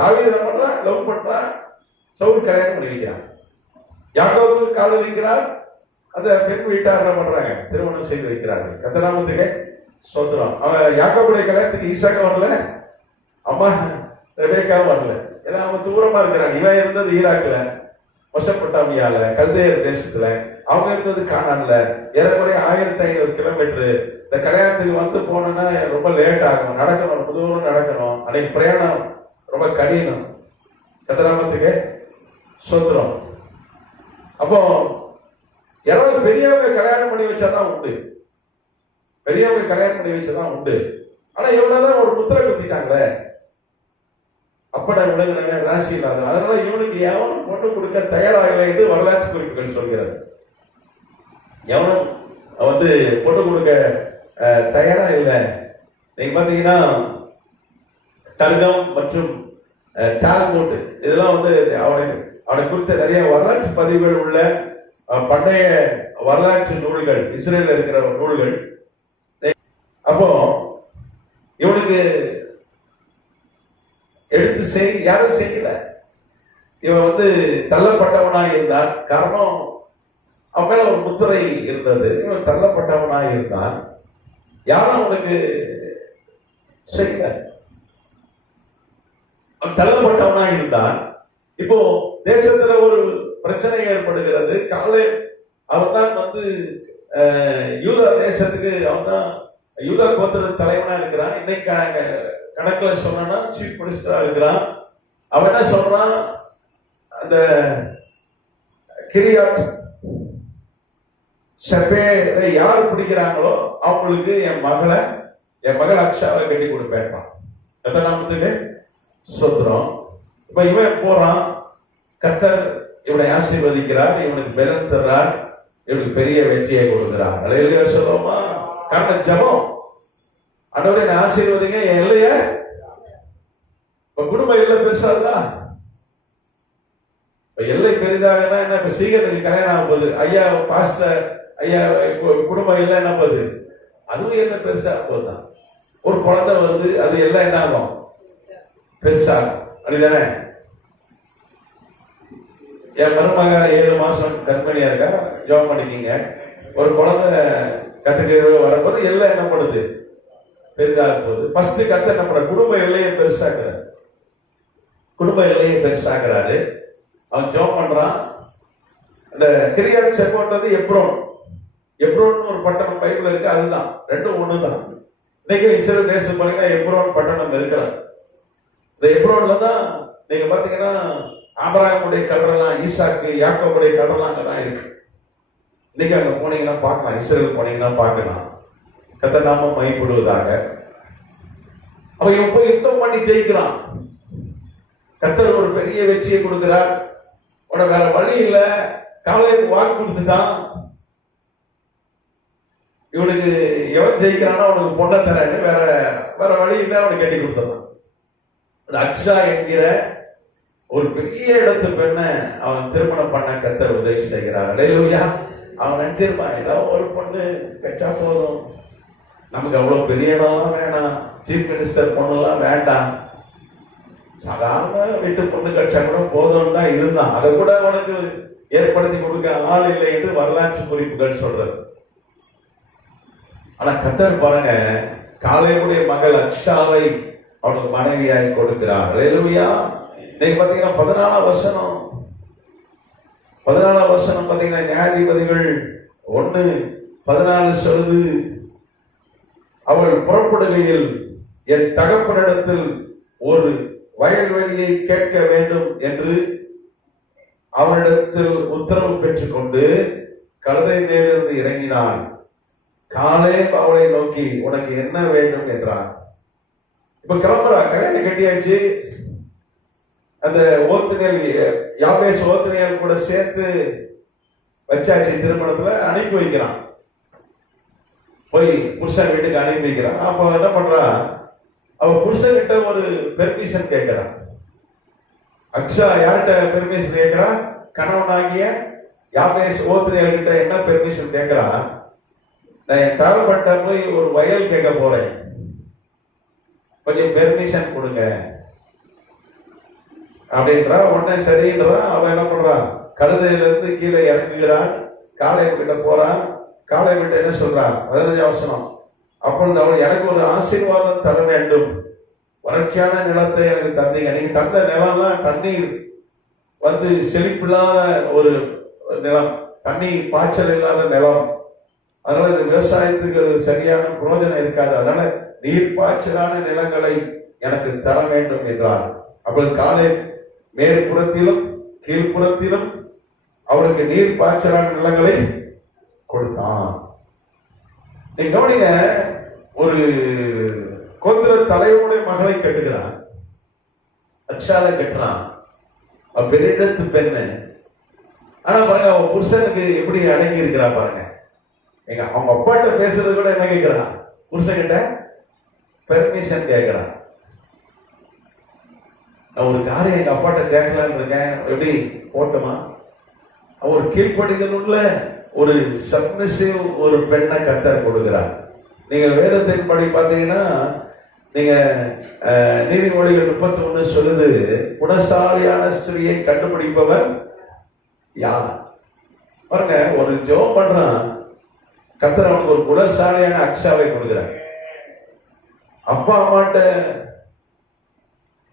தாவீது பண்றான், லவ் பண்றான், சவுல் கல்யாணம் பண்ணி வைக்கிறான். யாக்கோபு காதலிக்கிறார், அந்த பெண் வீட்டார் என்ன பண்றாங்க, திருமணம் செய்து வைக்கிறார்கள். கர்த்தராமத்துக்கு ஸ்தோத்திரம். அவன் யாக்கோபுடைய கல்யாணத்துக்கு ஈசாக்கு வரல, அம்மா ரெபேக்காவும் வரல. ஏன்னா அவன் தூரமா இருக்கிறான். இவன் இருந்தது ஈராக்ல, மெசொப்பொத்தாமியால, கல்தேயர் தேசத்துல, அவங்க இருந்தது கானான்ல, ஏறக்குறைய 1500 கிலோமீட்டர். இந்த கல்யாணத்துக்கு வந்து போனோம்னா ரொம்ப லேட் ஆகும், நடக்கணும், ரொம்ப தூரம் நடக்கணும். அன்னைக்கு பிரயாணம் ரொம்ப கடினம். கதிராமத்துக்கு சொத்துறோம். அப்போ யாராவது பெரியவங்க கல்யாணம் பண்ணி வச்சாதான் உண்டு, பெரியவங்க கல்யாணம் பண்ணி வச்சாதான் உண்டு. ஆனா இவனதான் ஒரு முத்திரை குத்திட்டாங்களே, அப்பட விலங்கின ராசி இல்லாத, அதனால இவனுக்கு எவனும் பொண்ணு கொடுக்க தயாராகலை என்று வரலாற்று குறிப்புகள் சொல்கிறது. எவனும் வந்து பொண்ணு கொடுக்க தயாரா இல்லை. நீங்க பாத்தீங்கன்னா தர்கம் மற்றும் டால்முட் இதெல்லாம் வந்து அவனை குறித்த நிறைய வரலாற்று பதிவுகள் உள்ள பண்டைய வரலாற்று நூல்கள், இஸ்ரேல்ல இருக்கிற நூல்கள். அப்போ இவனுக்கு எடுத்து யாரும் செய்யல. இவன் வந்து தள்ளப்பட்டவனாய் இருந்தான். காரணம், அவன் மேல ஒரு முத்திரை இருந்தது. இவன் தள்ளப்பட்டவனாய் இருந்தான். யாரும் அவனுக்கு செய்யல. அவன் தள்ளப்பட்டவனாய் இருந்தான். இப்போ தேசத்துல ஒரு பிரச்சனை ஏற்படுகிறது. காலை அவன் தான் வந்து யூதா தேசத்துக்கு, அவன் தான் யூதா கோத்திர தலைவனா இருக்கிறான். இன்னைக்கு கணக்குல சொன்னா சீஃப் மினிஸ்டரா இருக்கிறான். அவன் என்ன சொல்றான், அந்த கிரியாட் ஷெபேரை யார் பிடிக்கிறாங்களோ அவங்களுக்கு என் மகள் அக்ஷாவை கட்டி கொடுப்பேன். நாமத்துக்கு சொத்துறோம். இப்ப இவன் போறான், கர்த்தர் இவனை ஆசீர்வதிக்கிறார், இவனுக்கு பலன் தர்றார், இவனுக்கு பெரிய வெற்றியை கொடுக்கிறார். அல்லேலூயா சொல்லுவோமா? காரணம் ஜெபம். ஆண்டவரே என்ன ஆசீர்வதிங்க, என் இல்லைய இப்ப குடும்பம் எல்லை பெருசாதான். இப்ப எல்லை பெரிதாகனா என்ன, இப்ப சீக்கிரம் கல்யாணம் ஆகும் போது ஐயா பாஸ்டர் ஐயா குடும்பம் எல்லாம் என்ன போகுது, அதுவும் என்ன பெருசா போதுதான். ஒரு குழந்தை வருது, அது எல்லாம் என்ன ஆகும், பெருசாகும். அப்படிதானே? என் மருமக 7 மாசம் கர்ப்பிணியா இருக்கா, ஜோம் பண்ணிக்கிங்க. ஒரு குழந்தை கத்துக்க வரும்போது எல்லாம் என்ன பண்ணுது, பெரிதாக போகுது. ஃபர்ஸ்ட் கத்த என்ன பண்ண, குடும்ப எல்லையை பெருசாக்குறாரு. குடும்ப எல்லையை பெருசாக்குறாரு. அவன் ஜோம் பண்றான். அந்த கிரியாத் செப்போன்றது எப்ரோன். எப்ரோன் ஒரு பட்டணம் பைபிள் இருக்கு, அதுதான். ரெண்டும் ஒண்ணுதான். இன்னைக்கு இஸ்ரேல் தேசம் பாத்தீங்கன்னா எப்ரோன் பட்டணம் இருக்கிறார். இந்த எப்ரோன்ல தான் நீங்க பாத்தீங்கன்னா ஆபிரகாமுடைய கடலாம், ஈசாக்கு யாக்கோபுடைய கடலாம் அங்கதான் இருக்கு. இன்னைக்கு அங்க போனீங்கன்னா பார்க்கலாம், இஸ்ரேல் போனீங்கன்னா பார்க்கலாம். கர்த்தர் நாமம் மகிமைப்படுவதாக. அவன் இவன் போய் யுத்தம் பண்ணி ஜெயிக்கிறான். கர்த்தர் ஒரு பெரிய வெற்றியை கொடுக்கிறார். உனக்கு வேற வழி இல்ல, காலைக்கு வாக்கு கொடுத்துட்டான். இவனுக்கு எவன் ஜெயிக்கிறானோ அவனுக்கு பொண்ணை தரேன்னு வேற வழி இல்லை, அவனுக்கு கட்டி கொடுத்தான். அக்ஷா என்கிற ஒரு பெரிய இடத்து பெண்ணை அவன் திருமணம் பண்ண கர்த்தர் உதவி செய்கிறார். அல்லேலூயா. அவன் நினைச்சிருப்பான், ஏதாவது ஒரு பொண்ணு பெற்றா போதும், நமக்கு அவ்வளவு பெரிய இடம்லாம் வேணாம், சீஃப் மினிஸ்டர் பொண்ணுலாம் வேண்டாம், சாதாரண வீட்டு பொண்ணு கட்சா கூட போதும் தான் இருந்தான். அதை கூட அவனுக்கு ஏற்படுத்தி கொடுக்க ஆள் இல்லை என்று வரலாற்று குறிப்புகள் சொல்றது. ஆனா கர்த்தர் பாருங்க, காலேபுடைய மகள் அக்ஷாவை அவனுக்கு மனைவியாய் கொடுக்கிறார். அல்லேலூயா. நீங்க பாத்தீங்கன்னா 14ஆம் வசனம் பாத்தீங்கன்னா நியாயாதிபதிகள் 1:14 சொல்லுது, அவள் புறப்படுகையில் என் தகப்பனிடத்தில் ஒரு வயல்வெளியை கேட்க வேண்டும் என்று அவனிடத்தில் உத்தரவு பெற்றுக்கொண்டு கழுதை மேலிருந்து இறங்கினான். காலேப் அவளை நோக்கி உனக்கு என்ன வேண்டும் என்றான். இப்ப கிளம்புறா, கல்யாணம் கட்டியாச்சு. அந்த ஓத்துனியல் யாபேஸ் ஓத்துனியல் கூட சேர்த்து வச்சாச்சு, திருமணத்துல அனுப்பி வைக்கிறான். போய் புருஷன் வீட்டுக்கு அனுப்பி வைக்கிறான். அப்ப என்ன பண்றா, அவ புருஷன் கிட்ட ஒரு பெர்மிஷன் கேட்கிறான். அக்ஷா யார்கிட்ட பெர்மிஷன் கேட்கிறா, கணவனாகிய யாபேஸ் ஓத்துனியல் கிட்ட என்ன பெர்மிஷன் கேட்கிறா, நான் என் தகப்பன்ட்ட போய் ஒரு வயல் கேட்க போறேன், கொஞ்சம் பெர்மிஷன் கொடுங்க அப்படின்றா. உடனே சரின்றா. அவன் என்ன பண்றா, கழுதையில இருந்து கீழே இறங்குகிறான், காலேப் கிட்ட போறான். காலேப் கிட்ட என்ன சொல்றான், 15 வசனம், அப்பொழுது அவள் எனக்கு ஒரு ஆசீர்வாதம் தர வேண்டும், வறட்சியான நிலத்தை எனக்கு தந்தீங்க, நீங்க தந்த நிலம்லாம் தண்ணீர் வந்து செழிப்பில்லாத ஒரு நிலம், தண்ணி பாய்ச்சல் இல்லாத நிலம், அதனால இது விவசாயத்துக்கு சரியான பிரயோஜனம் இருக்காது. அதனால நீர் பாய்ச்சலான நிலங்களை எனக்கு தர வேண்டும் என்றார். அப்பொழுது காலேப் மேற்புறத்திலும் கீழ்ப்புறத்திலும் அவருக்கு நீர் பாய்ச்சலான நிலங்களை கொடுத்தான். நீங்க கவனிங்க, ஒரு கோத்திர தலைவனுடைய மகளை கட்டுகிறான், அக்ஷாலை கட்டுறான், பெரிடத்து பெண்ணு. ஆனா பாருங்க, அவன் புருஷனுக்கு எப்படி அடங்கி இருக்கிறா பாருங்க. எங்க அவங்க அப்பாட்ட பேசுறது கூட என்ன கேட்கிறான், புருஷன் கிட்ட பெர்மிஷன் கேட்கிறான். நான் ஒரு காரியம் எங்க அப்பாட்ட கேட்கலான்னு இருக்கேன், எப்படி போட்டோமா? ஒரு கீழ்ப்படிதல் உள்ள ஒரு சப்மிசிவ் ஒரு பெண்ணை கர்த்தர் கொடுக்கிறார். நீங்க வேதத்தின் படி பார்த்தீங்கன்னா, நீங்க நீதிமொழிகள் 31 சொல்லுது, குணசாலியான ஸ்திரியை கண்டுபிடிப்பவர் யார்? பாருங்க, ஒரு ஜெபம் பண்றான், கர்த்தர் அவனுக்கு ஒரு குணசாலியான அக்ஷாவை கொடுக்கிறார். அப்பா அம்மாட்ட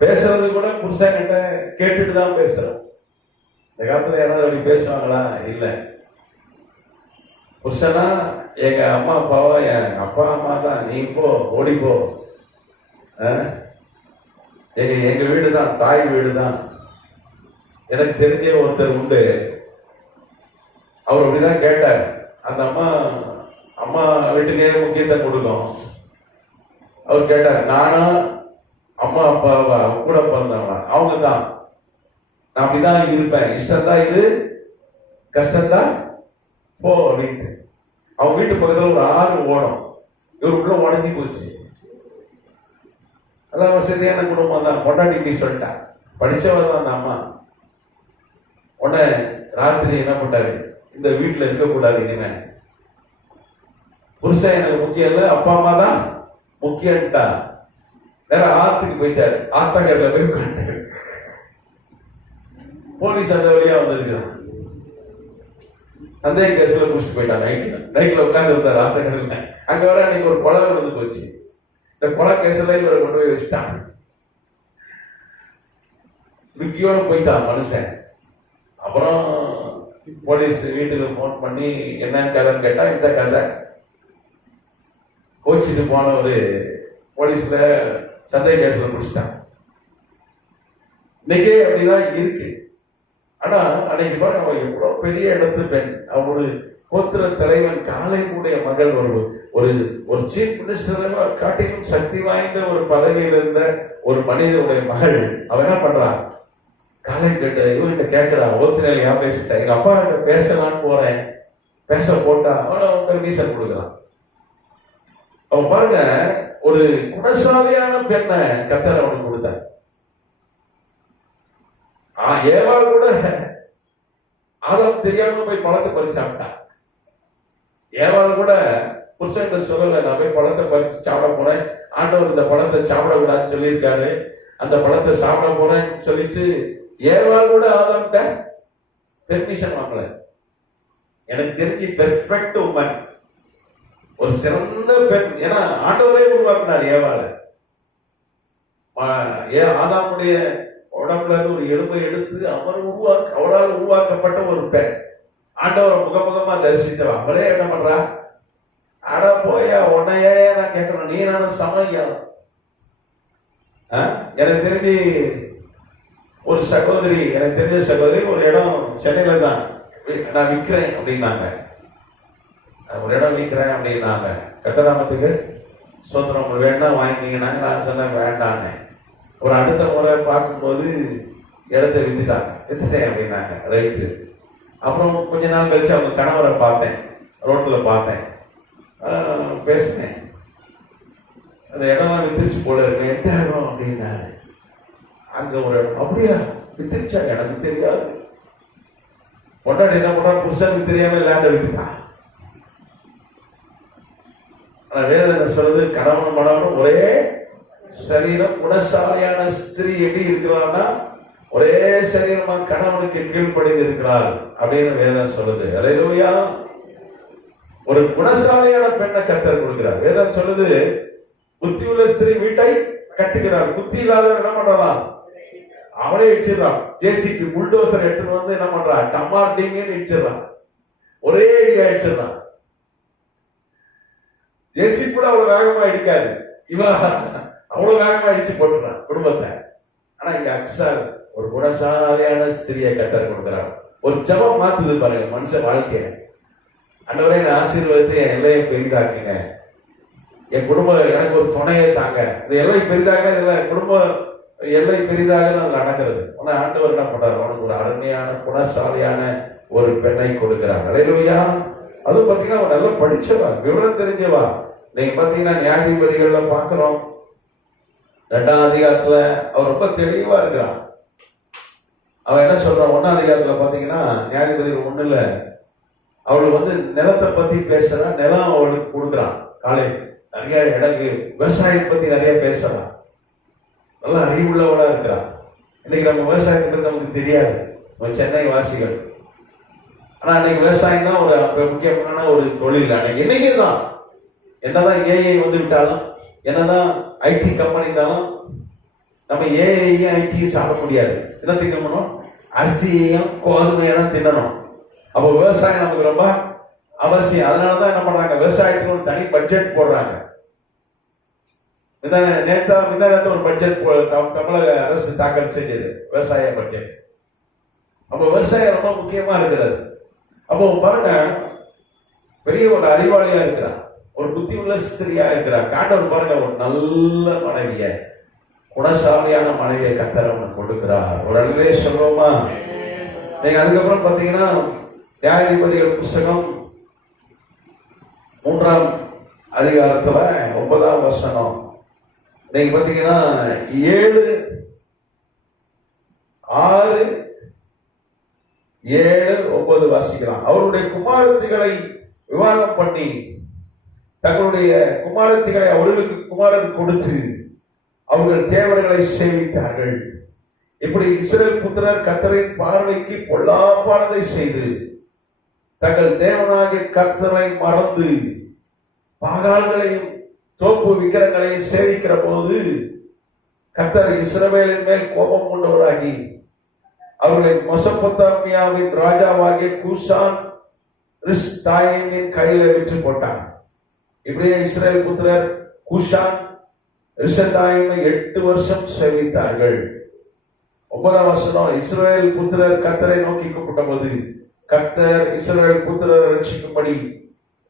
பேசுறது கூட புருஷன் கிட்ட கேட்டுட்டு தான் பேசுறோம். இந்த காலத்துல யாராவது அப்படி பேசுவாங்களா? இல்ல. புருஷனா எங்க அம்மா அப்பாவா, என் அப்பா அம்மா தான், நீ போ, ஓடி போ, எங்க வீடு தான், தாய் வீடு தான். எனக்கு தெரிஞ்ச ஒருத்தர் உண்டு, அவர் அப்படிதான் கேட்டார். அந்த அம்மா வீட்டுக்கே முக்கியத்துவம் கொடுக்கும். அவர் கேட்டார், நானா அம்மா அப்பாவா கூட பிறந்தவங்க அவங்க தான், நான் அப்படிதான் இருப்பேன், இஷ்டம் தான் இரு, கஷ்டம்தான் போ அப்படின்ட்டு. அவங்க வீட்டு பக்கத்துல ஒரு ஆறு ஓடும், இவருக்குள்ள உடஞ்சி போச்சு. அதான் வசதியான குடும்பம் தான், பொண்டாட்டி இப்படி சொல்லிட்டான், படிச்சவர் தான் அந்த அம்மா. உடனே ராத்திரி என்ன பண்ணாரு, இந்த வீட்டுல இருக்கக்கூடாது இனிமே, புருஷன் எனக்கு முக்கியம் இல்ல, அப்பா அம்மா தான் முக்கியம்ட்டா. வேற ஆத்துக்கு போயிட்டாரு, ஆத்தங்கரில் போய் உட்காந்துட்டாரு. போலீஸ் அந்த வழியா வந்திருக்கிறான், அந்த கேஸ்ல முடிச்சுட்டு போயிட்டான். நைட்ல உட்கார்ந்து இருந்தாரு ஆத்தங்கரில். அங்க வர அன்னைக்கு ஒரு கொலை வந்து போச்சு. இந்த கொலை கேஸ்ல இவரை கொண்டு போய் வச்சுட்டான். விக்கியோட போயிட்டான் மனுஷன். அப்புறம் போலீஸ் வீட்டுக்கு போன் பண்ணி என்னன்னு கதைன்னு கேட்டா, இந்த கதை கோச்சிட்டு போன ஒரு போலீஸ்ல சந்தேக கேஸ்ல முடிச்சிட்டான். இன்னைக்கே அப்படிதான் இருக்கு. ஆனா அன்னைக்கு பாருங்க, அவன் எவ்வளவு பெரிய இடத்து பெண், அவரு கோத்திர தலைவன் காலேபுடைய மகள், ஒரு சீஃப் மினிஸ்டர் காட்டிலும் சக்தி வாய்ந்த ஒரு பதவியில் இருந்த ஒரு மனிதனுடைய மகள். அவன் என்ன பண்றான், காலேப் கிட்ட இவர்கிட்ட கேட்கிறான், ஒருத்தர் ஏன் பேசிட்டேன், எங்க அப்பா கிட்ட பேசலான்னு போறேன், பேச போட்டா அவன் பெர்மிஷன் கொடுக்குறான். அவன் பாருங்க, ஒரு குணசாலியான பெண்ணை கர்த்தர் அவனுக்கு கொடுத்தார். ஏவாள் கூட ஆதாம் தெரியாம போய் பழத்தை பறிச்சு சாப்பிட்டான். ஏவாள் கூட புருஷன் சொல்லல, நான் போய் பழத்தை பறிச்சு சாப்பிட போறேன், ஆண்டவர் இந்த பழத்தை சாப்பிடக்கூடாதுன்னு சொல்லியிருக்காரு, அந்த பழத்தை சாப்பிட போறேன்னு சொல்லிட்டு ஏவாள் கூட ஆதாம்கிட்ட பெர்மிஷன் வாங்கல. எனக்கு தெரிஞ்சு பெர்ஃபெக்ட் உமன், ஒரு சிறந்த பெண். ஏன்னா ஆண்டவரே உருவாக்கினார் ஏவாள. ஆதாமுடைய உடம்புல இருந்து ஒரு எலும்பை எடுத்து அவரால் உருவாக்கப்பட்ட ஒரு பெண். ஆண்டவரை முகமுகமா தரிசித்தவ. அவளே என்ன பண்றா, அட போயா, உன்னையே நான் கேட்கணும், நீ நானும் சமையா. எனக்கு தெரிஞ்சு ஒரு சகோதரி, எனக்கு தெரிஞ்ச சகோதரி ஒரு இடம் சென்னையில தான் நான் விற்கிறேன் அப்படின்னாங்க. ஒரு இடம் விற்கிறேன் அப்படின்னாங்க. கத்தராமத்துக்கு சுதந்திரம் வேணா வாங்கிக்கினாங்க. நான் சொன்னேன் வேண்டான்னு. ஒரு அடுத்த முறை பார்க்கும்போது இடத்த வித்துட்டேன் அப்படின்னாங்க. ரைட்டு. அப்புறம் கொஞ்ச நாள் கழிச்சு அவங்க கணவரை பார்த்தேன், ரோட்ல பார்த்தேன், பேசினேன். அந்த இடம்லாம் வித்துருச்சு போல இருக்கு. எந்த இடம் அப்படின்னாரு. அங்க ஒரு இடம். அப்படியா, வித்துருச்சா? எனக்கு தெரியாது. பொண்டாட்டி என்ன பண்றா, புருஷனுக்கு தெரியாம லேண்ட வித்துட்டான். ஆனா வேதனை சொல்றது, கணவன் மனவனும் ஒரே சரீரம். குணசாலியான ஸ்திரீ எப்படி இருக்கிறான்னா, ஒரே சரீரமா கணவனுக்கு கீழ்ப்படிந்து இருக்கிறார் அப்படின்னு வேதம் சொல்லுது. அல்லேலூயா. ஒரு குணசாலியான பெண்ணை கர்த்தர் கொடுக்கிறார். வேதம் சொல்லுது, புத்தி உள்ள ஸ்திரீ வீட்டை கட்டுகிறார், புத்தி இல்லாதவர் என்ன பண்ணலாம்? அவனே இடிச்சிடறான். ஜேசிபி புல்டோசர் எடுத்துட்டு வந்து என்ன பண்றான், டமார் டீங்கன்னு இடிச்சிடறான், ஒரே அடியா இடிச்சிடறான். ஜேசிபி கூட அவ்வளவு வேகமா இடிக்காது, இவன் அவ்வளவு வேகமா இடிச்சு போட்டுறான் குடும்பத்தை. ஆனா இங்க அக்ஸார் ஒரு குணசாலியான ஸ்திரியை கத்தர் கொடுக்கிறார். ஒரு ஜெபம் மாத்துது பாருங்க மனுஷ வாழ்க்கைய. ஆண்டவரே என் ஆசீர்வாதத்தை என் எல்லையை பெரிதாக்குங்க, என் குடும்பம் எனக்கு ஒரு துணையை தாங்க. இந்த எல்லை பெரிதாக குடும்ப எல்லை பெரிதாக அது நடக்கிறது. ஆனா ஆண்டவர் என்ன பண்றாரு, அவனுக்கு ஒரு அருமையான குணசாலியான ஒரு பெண்ணை கொடுக்கிறார். அல்லேலூயா. அதுவும் பாத்தீங்கன்னா அவன் நல்லா படிச்சவா, விவரம் தெரிஞ்சவா. நீங்க பாத்தீங்கன்னா நியாயாதிபதிகள்ல பாக்குறோம், 2ஆம் அதிகாரத்துல அவர் ரொம்ப தெளிவா இருக்கிறான். அவன் என்ன சொல்றான், 1ஆம் அதிகாரத்துல பாத்தீங்கன்னா நியாயாதிபதிகள் 1ல அவளுக்கு வந்து நிலத்தை பத்தி பேசுறான், நிலம் அவளுக்கு கொடுக்குறான். காலை நிறைய இடங்கள் விவசாயத்தை பத்தி நிறைய பேசுறான், நல்லா அறிவுள்ளவளா இருக்கிறான். இன்னைக்கு நம்ம விவசாயத்தை நமக்கு தெரியாது, நம்ம சென்னை வாசிகள். ஆனா அன்னைக்கு விவசாயம் தான் ஒரு முக்கியமான ஒரு தொழில். அன்னைக்கு இன்னைக்கு தான் என்னதான் ஏஐ வந்து விட்டாலும், என்னதான் ஐடி கம்பெனி இருந்தாலும், நம்ம ஏஐயும் ஐடியும் சாப்பிட முடியாது. என்ன திங்கணும், அரிசியையும் கோதுமையெல்லாம் தின்னணும். அப்போ விவசாயம் நமக்கு ரொம்ப அவசியம். அதனாலதான் என்ன பண்றாங்க, விவசாயத்துக்கு ஒரு தனி பட்ஜெட் போடுறாங்க. நேரத்தில் ஒரு பட்ஜெட் தமிழக அரசு தாக்கல் செஞ்சது, விவசாய பட்ஜெட். அப்போ விவசாயம் ரொம்ப முக்கியமா இருக்கிறது. அப்போ பாருங்க, பெரிய ஒரு அறிவாளியா இருக்கிறார், ஒரு புத்தி உள்ள ஸ்திரியா இருக்கிறார். காண்டவர் பாருங்க, ஒரு நல்ல மனைவிய, குணசாலியான மனைவியை கர்த்தர் அவனுக்கு கொடுக்கிறார். ஒரு அழகே சொல்லுவோமா? நீங்க அதுக்கப்புறம் பாத்தீங்கன்னா நியாயாதிபதிகள் புஸ்தகம் 3ஆம் அதிகாரத்துல 9ஆம் வசனம் நீங்க பாத்தீங்கன்னா 7, 6, 7, 9 வாசிக்கலாம். அவருடைய குமாரத்திகளை விவாகம் பண்ணி தங்களுடைய குமாரத்திகளை அவர்களுக்கு குமாரன் கொடுத்து அவர்கள் தேவர்களை சேவித்தார்கள். இப்படி இஸ்ரவேல் புத்திரர் கர்த்தரின் பார்வைக்கு பொல்லாப்பானதை செய்து தங்கள் தேவனாகிய கர்த்தரை மறந்து பாகால்களையும் தோப்பு விக்கிரங்களையும் சேவிக்கிற போது கர்த்தர் இஸ்ரவேலின் மேல் கோபம் கொண்டவராகி அவர்களை மெசொப்பொத்தாமியாவின் ராஜாவாகிய கூசான் ரிஷ்தாயிமின் கையில விற்று போட்டார். இப்படியே இஸ்ரவேல் புத்திரர் கூசான் ரிஷ்தாயிமை 8 வருஷம் சேவித்தார்கள். 9ஆம் வசனம், இஸ்ரவேல் புத்திரர் கர்த்தரை நோக்கி கூப்பிட்ட போது கர்த்தர் இஸ்ரவேல் புத்திரரை ரட்சிக்கும்படி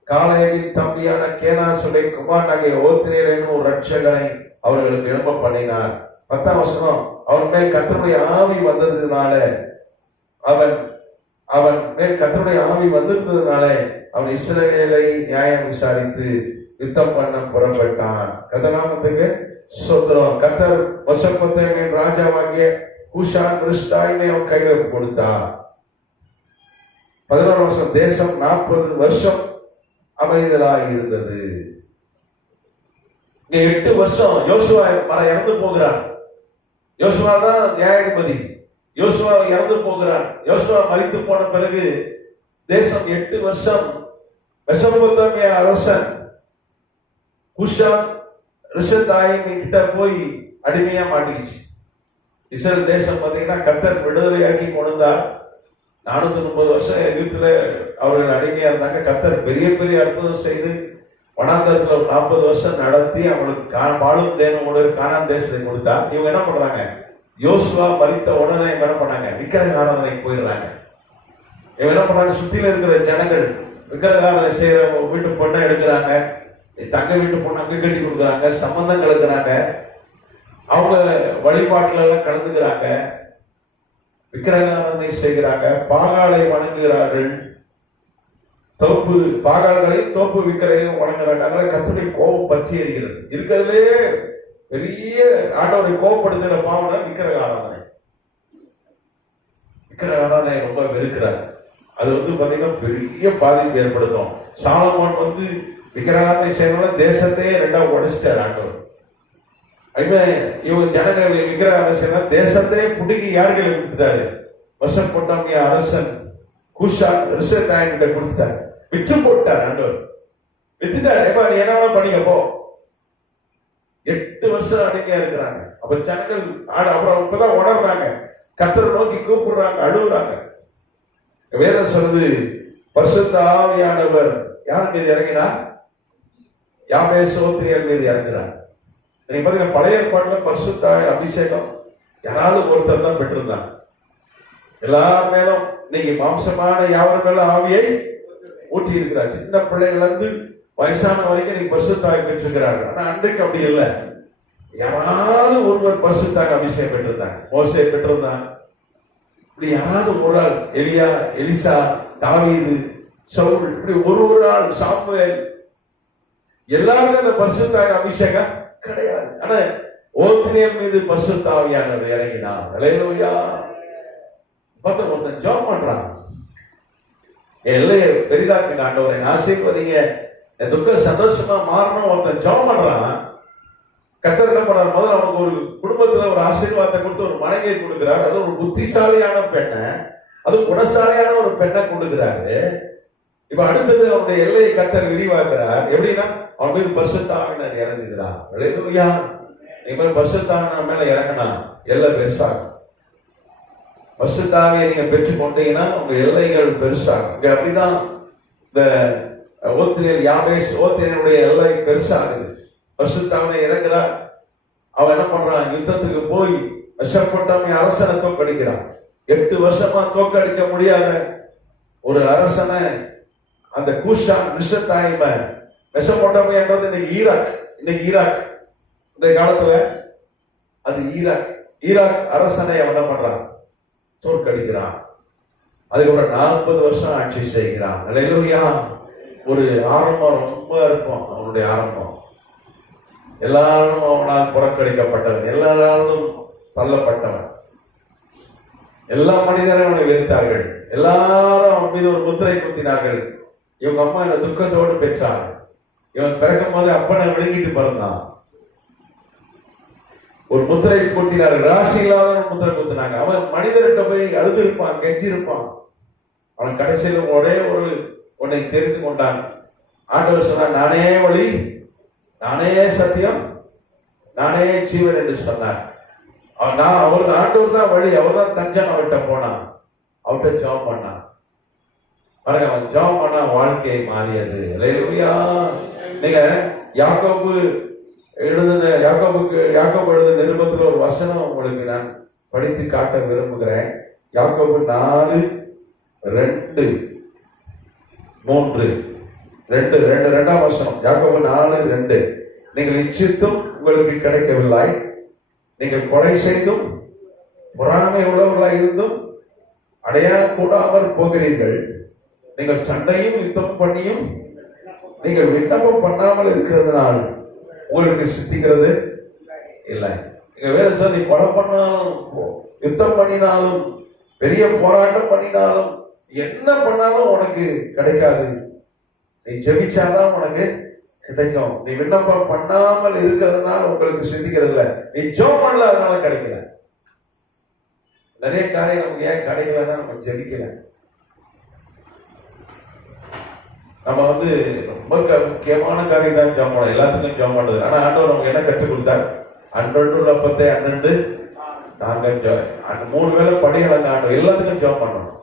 காலேபின் தம்பியான கேனாசுடைய குமாரனாகிய ஓத்னியேல் என்னும் ஒரு ரட்சகனை அவர்களுக்கு எழும்ப பண்ணினார். 10ஆம் வசனம், அவன் மேல் கர்த்தருடைய ஆவி வந்ததுனால அவன் மேல் கர்த்தருடைய ஆவி வந்திருந்ததுனால அவன் இஸ்ரவேலை நியாயம் விசாரித்து யுத்தம் பண்ண புறப்பட்டான். கர்த்தநாமத்துக்கு ஸ்தோத்திரம். கர்த்தர் மெசொப்பொத்தாமின் ராஜாவாகிய கூசான் ரிஷ்தாயிமை அவன் கையில கொடுத்தார். 11ஆம் வசனம், தேசம் 40 வருஷம் அமைதலாய் இருந்தது. இங்க 8 வருஷம் யோசுவா இறந்து போகிறான். யோசுவா தான் நியாயாதிபதி. யோசுவா இறந்து போகிறான். யோசுவா மரித்து போன பிறகு தேசம் 8 வருஷம் மெசொப்பொத்தாமியா அரசன் கூசான் ரிஷ்தாயிம் கிட்ட போய் அடிமையா மாட்டிக்கிச்சு. இஸ்ரேல் தேசம் பாத்தீங்கன்னா கர்த்தர் விடுதலையாக்கி கொண்டார். 430 வருஷம் எகிப்துல அவர்கள் அடிமையா இருந்தாங்க. கர்த்தர் பெரிய பெரிய அற்புதம் செய்து வனாந்தரத்துல 40 வருஷம் நடத்தி அவங்களுக்கு பாலும் தேனோடு கானான் தேசத்தை கொடுத்தார். இவங்க என்ன பண்றாங்க, யோசுவா மரித்த உடனே என்ன பண்ணாங்க, விக்கிரகாராதனைக்கு போயிடுறாங்க. இவங்க என்ன பண்றாங்க, சுத்தில இருக்கிற ஜனங்கள் விக்கிரகாராதனை செய்யற வீட்டு பொண்ணை எடுக்கிறாங்க, தங்க வீட்டு பொண்ணு அங்க கட்டி கொடுக்குறாங்க, சம்பந்தம் கலக்குறாங்க, அவங்க வழிபாட்டுல எல்லாம் கலந்துக்கிறாங்க, விக்கிரகாராதனை செய்கிறாங்க, பாகாலை வணங்குகிறார்கள், பாகால்களை தோப்பு விக்கிரையும் வணங்குறாங்க. அதனால கர்த்தருடைய கோபம் பற்றி எறிகிறது. இருக்கிறதுலே பெரிய ஆண்டவரை கோபப்படுத்துகிற பாவனை விக்கிரகாராதனை. விக்கிரகாராதனை ரொம்ப வெறுக்கிறாங்க. அது வந்து பாத்தீங்கன்னா பெரிய பாதிப்பு ஏற்படுத்தும். சாலமோன் வந்து விக்கிரகாராதனை செய்யறவங்க தேசத்தையே 2ஆ உடைச்சிட்டார் ஆண்டவர். இவங்க ஜனங்க விக்கிரகாராதனை செய்யற தேசத்தையே புடுங்கி யார்களை கொடுத்துட்டாரு, மெசொப்பொத்தாமியா அரசன் கூசான் ரிஷ்தாயிம் கிட்ட கொடுத்துட்டாரு, விற்று போட்டார் ஆண்டவர். வித்துட்டார். நீ என்ன பண்ணிக்க போ, 8 வருஷம் அடிமையா இருக்கிறாங்க. அப்ப ஜனங்கள் அப்புறம் இப்பதான் உணர்றாங்க, கர்த்தரை நோக்கி கூப்பிடுறாங்க, அழுகுறாங்க. வேதம் சொல்லுது, பரிசுத்த ஆவியானவர் யார் மீது இறங்கினார்? யாபேஸ் ஓத்திரியர் மீது இறங்குறார். நீங்க பாத்தீங்கன்னா பழைய ஏற்பாட்டுல பரிசுத்த அபிஷேகம் யாராவது ஒருத்தர் தான் பெற்றிருந்தாங்க. எல்லார் மேலும் இன்னைக்கு மாம்சமான யாவர் மேல ஆவியை ஊற்றி இருக்கிறார். சின்ன பிள்ளைகள் இருந்து வயசான வரைக்கும் நீங்க பரிசுத்தாய் பெற்றிருக்கிறார்கள். ஆனா அன்றைக்கு அப்படி இல்லை. யாராவது ஒருவர் பரிசுத்தாக அபிஷேகம் பெற்றிருந்தாங்க. மோசே பெற்றிருந்தாங்க. இப்படி யாராவது ஒரு ஆள், எலியா, எலிசா, தாவீது, சவுல், இப்படி ஒரு ஆள், சாமுவேல், எல்லாருக்கும் அந்த பரிசுத்தாக அபிஷேகம் கிடையாது. ஆனா ஓத்தினியல் மீது பரிசுத்த ஆவியானவர் இறங்கினார். ஹல்லேலூயா. பார்த்தா ஒருத்தன் ஜெபம் பண்றான், எல்லையை பெரிதாக்குங்க ஆண்டவரை, ஆசீர்வதிங்க, என் துக்கம் சந்தோஷமா மாறணும். ஒருத்தன் ஜெபம் பண்றான். கர்த்தர் என்ன பண்றார்? முதல்ல அவனுக்கு ஒரு குடும்பத்துல ஒரு ஆசீர்வாதத்தை கொடுத்து ஒரு மனைவியை கொடுக்கிறார். அது ஒரு புத்திசாலியான பெண்ணை, அது குணசாலியான ஒரு பெண்ணை கொடுக்கிறாரு. இப்ப அடுத்தது அவனுடைய எல்லையை கர்த்தர் விரிவாக்குறார். எப்படின்னா அவன் மீது பரிசுத்த ஆவியானவர் இறங்குகிறார். ஹல்லேலூயா. நீங்க பரிசுத்த ஆவியானவர் மேல இறங்கினா எல்லை பெருசாகும். பரிசுத்த ஆவியை நீங்க பெற்றுக் கொண்டீங்கன்னா உங்க எல்லைகள் பெருசாகும். இங்க அப்படிதான் இந்த ஓத்திரியல், யாபேஸ் ஓத்திரியனுடைய எல்லை பெருசாகுது. பரிசுத்த ஆவியை இறங்குறார். அவன் என்ன பண்றான்? யுத்தத்துக்கு போய் மெசொப்பொத்தாமிய அரசனை தோற்கடிக்கிறான். 8 வருஷமா தோற்கடிக்க முடியாத ஒரு அரசனை, அந்த கூஷான் ரிஷத்தாயிம, மெசொப்பொத்தாமியன்றது இன்னைக்கு ஈராக். இந்த காலத்துல அது ஈராக் அரசனை அவன் என்ன பண்றான்? தோற்கடிக்கிறான். அதுக்கப்புறம் 40 வருஷம் ஆட்சி செய்கிறான். ஹல்லேலூயா. ஒரு ஆரம்பம் ரொம்ப இருக்கும் அவனுடைய ஆரம்பம். எல்லாரும் அவனால் புறக்கணிக்கப்பட்டவன், எல்லாராலும் தள்ளப்பட்டவன். எல்லா மனிதரும் அவனை வெறுத்தார்கள். எல்லாரும் அவன் மீது ஒரு முத்திரை குத்தினார்கள். இவங்க அம்மா இந்த துக்கத்தோடு பெற்றார். இவன் பிறக்கும் போது அப்பனை விழுங்கிட்டு பிறந்தான். ஒரு முத்திரை குத்தினார்கள். ராசி இல்லாத ஒரு முத்திரை குத்தினாங்க. அவன் மனிதர்கிட்ட போய் அழுது இருப்பான், கெஞ்சி இருப்பான். அவன் கடைசியில் ஒரே ஒரு உன்னை தெரிந்து கொண்டான். ஆண்டவர் சொன்னார், நானே வழி, நானே சத்தியம், நானே ஜீவன் என்று சொன்னார். அவரது ஆண்டவர் தான் வழி, அவர் தான் தஞ்சம். அவர்கிட்ட போனான், அவர்கிட்ட ஜெபம் பண்ணான். பாருங்க, அவன் ஜெபம் பண்ணா வாழ்க்கையை மாறியது. ஹல்லேலூயா. நீங்க யாக்கோபு எழுதின நிருபத்தில் ஒரு வசனம் உங்களுக்கு நான் படித்து காட்ட விரும்புகிறேன். யாக்கோபு 4:2-3 வசனம். யாக்கோபு 4:2. நீங்கள் இச்சித்தும் உங்களுக்கு கிடைக்கவில்லை, நீங்கள் கொலை செய்தும் பொறாமை உள்ளவர்களாய் இருந்தும் அடைய கூடாமல் போகிறீர்கள். நீங்கள் சண்டையும் யுத்தம் பண்ணியும் நீங்கள் விண்ணப்பம் பண்ணாமல் இருக்கிறதுனால் உங்களுக்கு சித்திக்கிறது இல்லை. நீங்க வேற சார், நீ கொலை பண்ணாலும், யுத்தம் பண்ணினாலும், பெரிய போராட்டம் பண்ணினாலும், என்ன பண்ணாலும் உனக்கு கிடைக்காது. நீ ஜெபிச்சாதான் உனக்கு கிடைக்கும். நீ விண்ணப்பம் பண்ணாமல் இருக்கிறதுனால உங்களுக்கு சித்திக்கிறது இல்லை. நீ ஜெபம் பண்ணல, அதனால கிடைக்கல. நிறைய காரியம் நமக்கு ஏன் கிடைக்கலன்னா நம்ம ஜெபிக்கல. நம்ம ரொம்ப முக்கியமான காரியம் தான் ஜெபம் பண்ணணும். எல்லாத்துக்கும் ஜெபம் பண்ணுது. ஆனா ஆண்டவர் நமக்கு என்ன கற்றுக் கொடுத்தார்? அன்றொன்று அப்பத்தை அன்றன்று நாங்க 3 வேளை படிகளங்க ஆண்டவர். எல்லாத்துக்கும் ஜெபம் பண்ணணும்.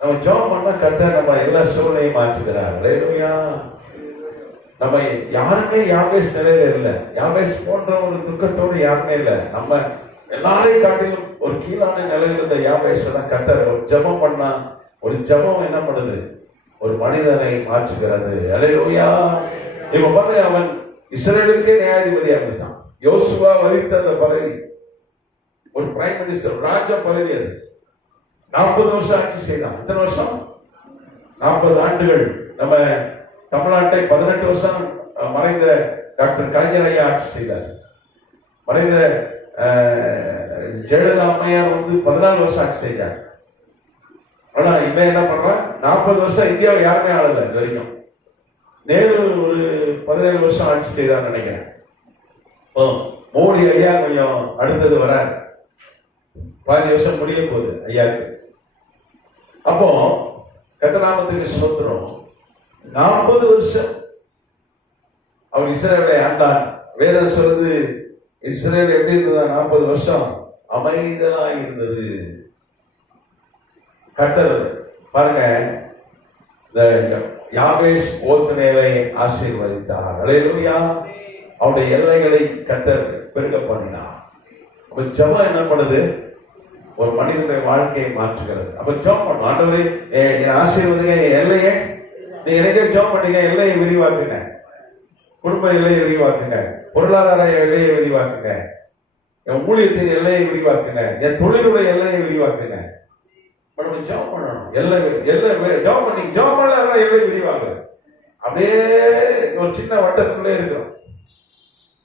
நம்ம ஜெபம் பண்ணா கர்த்தர் நம்ம எல்லா சூழ்நிலையும் மாற்றுகிறார். ஹல்லேலூயா. நம்ம யாருமே யாபேஸ் நிலையில இல்லை. யாபேஸ் போன்ற ஒரு துக்கத்தோடு யாருமே இல்லை. நம்ம எல்லாரையும் காட்டிலும் ஒரு கீழான நிலையில இருந்த யாபேஸ் தான் கர்த்தர் ஒரு ஜெபம் பண்ணா, ஒரு ஜெபம் என்ன பண்ணுது? ஒரு மனிதனை மாற்றுகிறது. ஹல்லேலூயா. இப்ப பாருங்க, அவன் இஸ்ரேலுக்கே நியாயாதிபதியாக இருந்தான். யோசுவா வகித்த அந்த பதவி ஒரு பிரைம் மினிஸ்டர், ராஜ பதவி. அது 40 வருஷம் ஆட்சி செய்தான். எத்தனை வருஷம்? 40 ஆண்டுகள். நம்ம தமிழ்நாட்டை 18 வருஷம் மறைந்த டாக்டர் கலைஞர் ஐயா ஆட்சி செய்தார். மறைந்த ஜெயலலிதா அம்மையார் 14 வருஷம் ஆட்சி செய்தார். ஆனா இவன் என்ன பண்றான்? 40 வருஷம் இந்தியாவை யாருமே ஆளல இது வரைக்கும். நேரு ஒரு 17 வருஷம் ஆட்சி செய்தான்னு நினைக்கிறேன். மோடி ஐயா கொஞ்சம் அடுத்தது வர 15 வருஷம் முடிய போகுது ஐயாவுக்கு. அப்போ கர்த்தர் நாமத்துக்கு ஸ்தோத்திரம். 40 வருஷம் அவன் இஸ்ரவேலை ஆண்டான். வேதம் சொல்லுது இஸ்ரவேல் எப்படி இருந்ததா? 40 வருஷம் அமைதலா இருந்தது. கர்த்தர் பாருங்க, இந்த யாபேஸ் ஓத்னேலை ஆசீர்வதித்தார். அல்லேலூயா. அவருடைய எல்லைகளை கர்த்தர் பெருக பண்ணினார். அப்ப ஜெபம் என்ன பண்ணுது? ஒரு மனிதனுடைய வாழ்க்கையை மாற்றுகிறது. அப்ப ஜெபம் பண்ணும், ஆண்டவரே என் ஆசீர்வதிங்க, என் எல்லையை நீங்க எனக்கே ஜெபம் பண்ணீங்க, எல்லையை விரிவாக்குங்க, குடும்ப எல்லையை விரிவாக்குங்க, பொருளாதார எல்லையை விரிவாக்குங்க, என் ஊழியத்தின் எல்லையை விரிவாக்குங்க, என் தொழிலுடைய எல்லையை விரிவாக்குங்க. ஜெபம் பண்ணணும். எல்லை ஜெபம் பண்ணி ஜெபம் பண்ண எல்லை விரிவாங்க. அப்படியே ஒரு சின்ன வட்டத்துக்குள்ளே இருக்கிறோம்.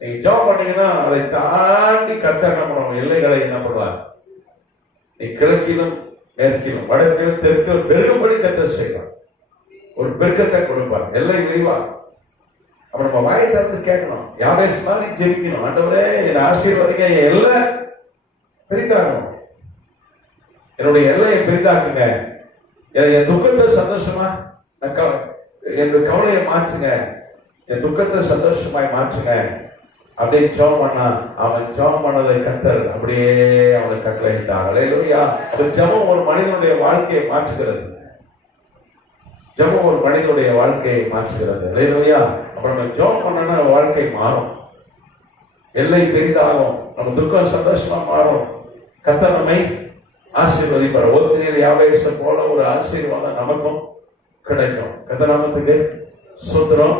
நீங்க ஜெபம் பண்ணீங்கன்னா அதை தாண்டி கர்த்தர் என்ன பண்ணுவோம்? எல்லைகளை என்ன பண்ணுவார்? நீ கிழக்கிலும் மேற்கிலும் வடக்கிலும் தெற்கிலும் பெருகும்படி கர்த்தர் செய்வார். ஒரு பெருக்கத்தை கொடுப்பார், எல்லை விரிவார். அப்ப நம்ம வாயை திறந்து கேட்கணும், யாபேஸ் மாதிரி ஜெபிக்கணும். ஆண்டவரே என் ஆசீர்வதிங்க, என் எல்லை பெரிதாகணும், என்னுடைய எல்லையை பெரிதாக்குங்க, என் துக்கத்தை சந்தோஷமா, என்னுடைய கவலையை மாற்றுங்க, என் துக்கத்தை சந்தோஷமாய் மாற்றுங்க அப்படியே ஜெபம் பண்ணா அவன் ஜெபம் பண்ணதை கர்த்தர் அப்படியே அவனை கட்டளையிட்டார். அல்லேலூயா. அப்ப ஜெபம் ஒரு மனிதனுடைய வாழ்க்கையை மாற்றுகிறது. ஜெபம் ஒரு மனிதனுடைய வாழ்க்கையை மாற்றுகிறது. அல்லேலூயா. அப்ப நம்ம ஜெபம் பண்ணனா வாழ்க்கை மாறும், எல்லை பெரிதாகும், நம்ம துக்கம் சந்தோஷமா மாறும், கர்த்தர் நம்மை ஆசீர்வதிப்பார். ஓத்னியேல் யாபேசை போல ஒரு ஆசீர்வாதம் நமக்கும் கிடைக்கும். கர்த்தர் நாமத்துக்கு ஸ்தோத்திரம்.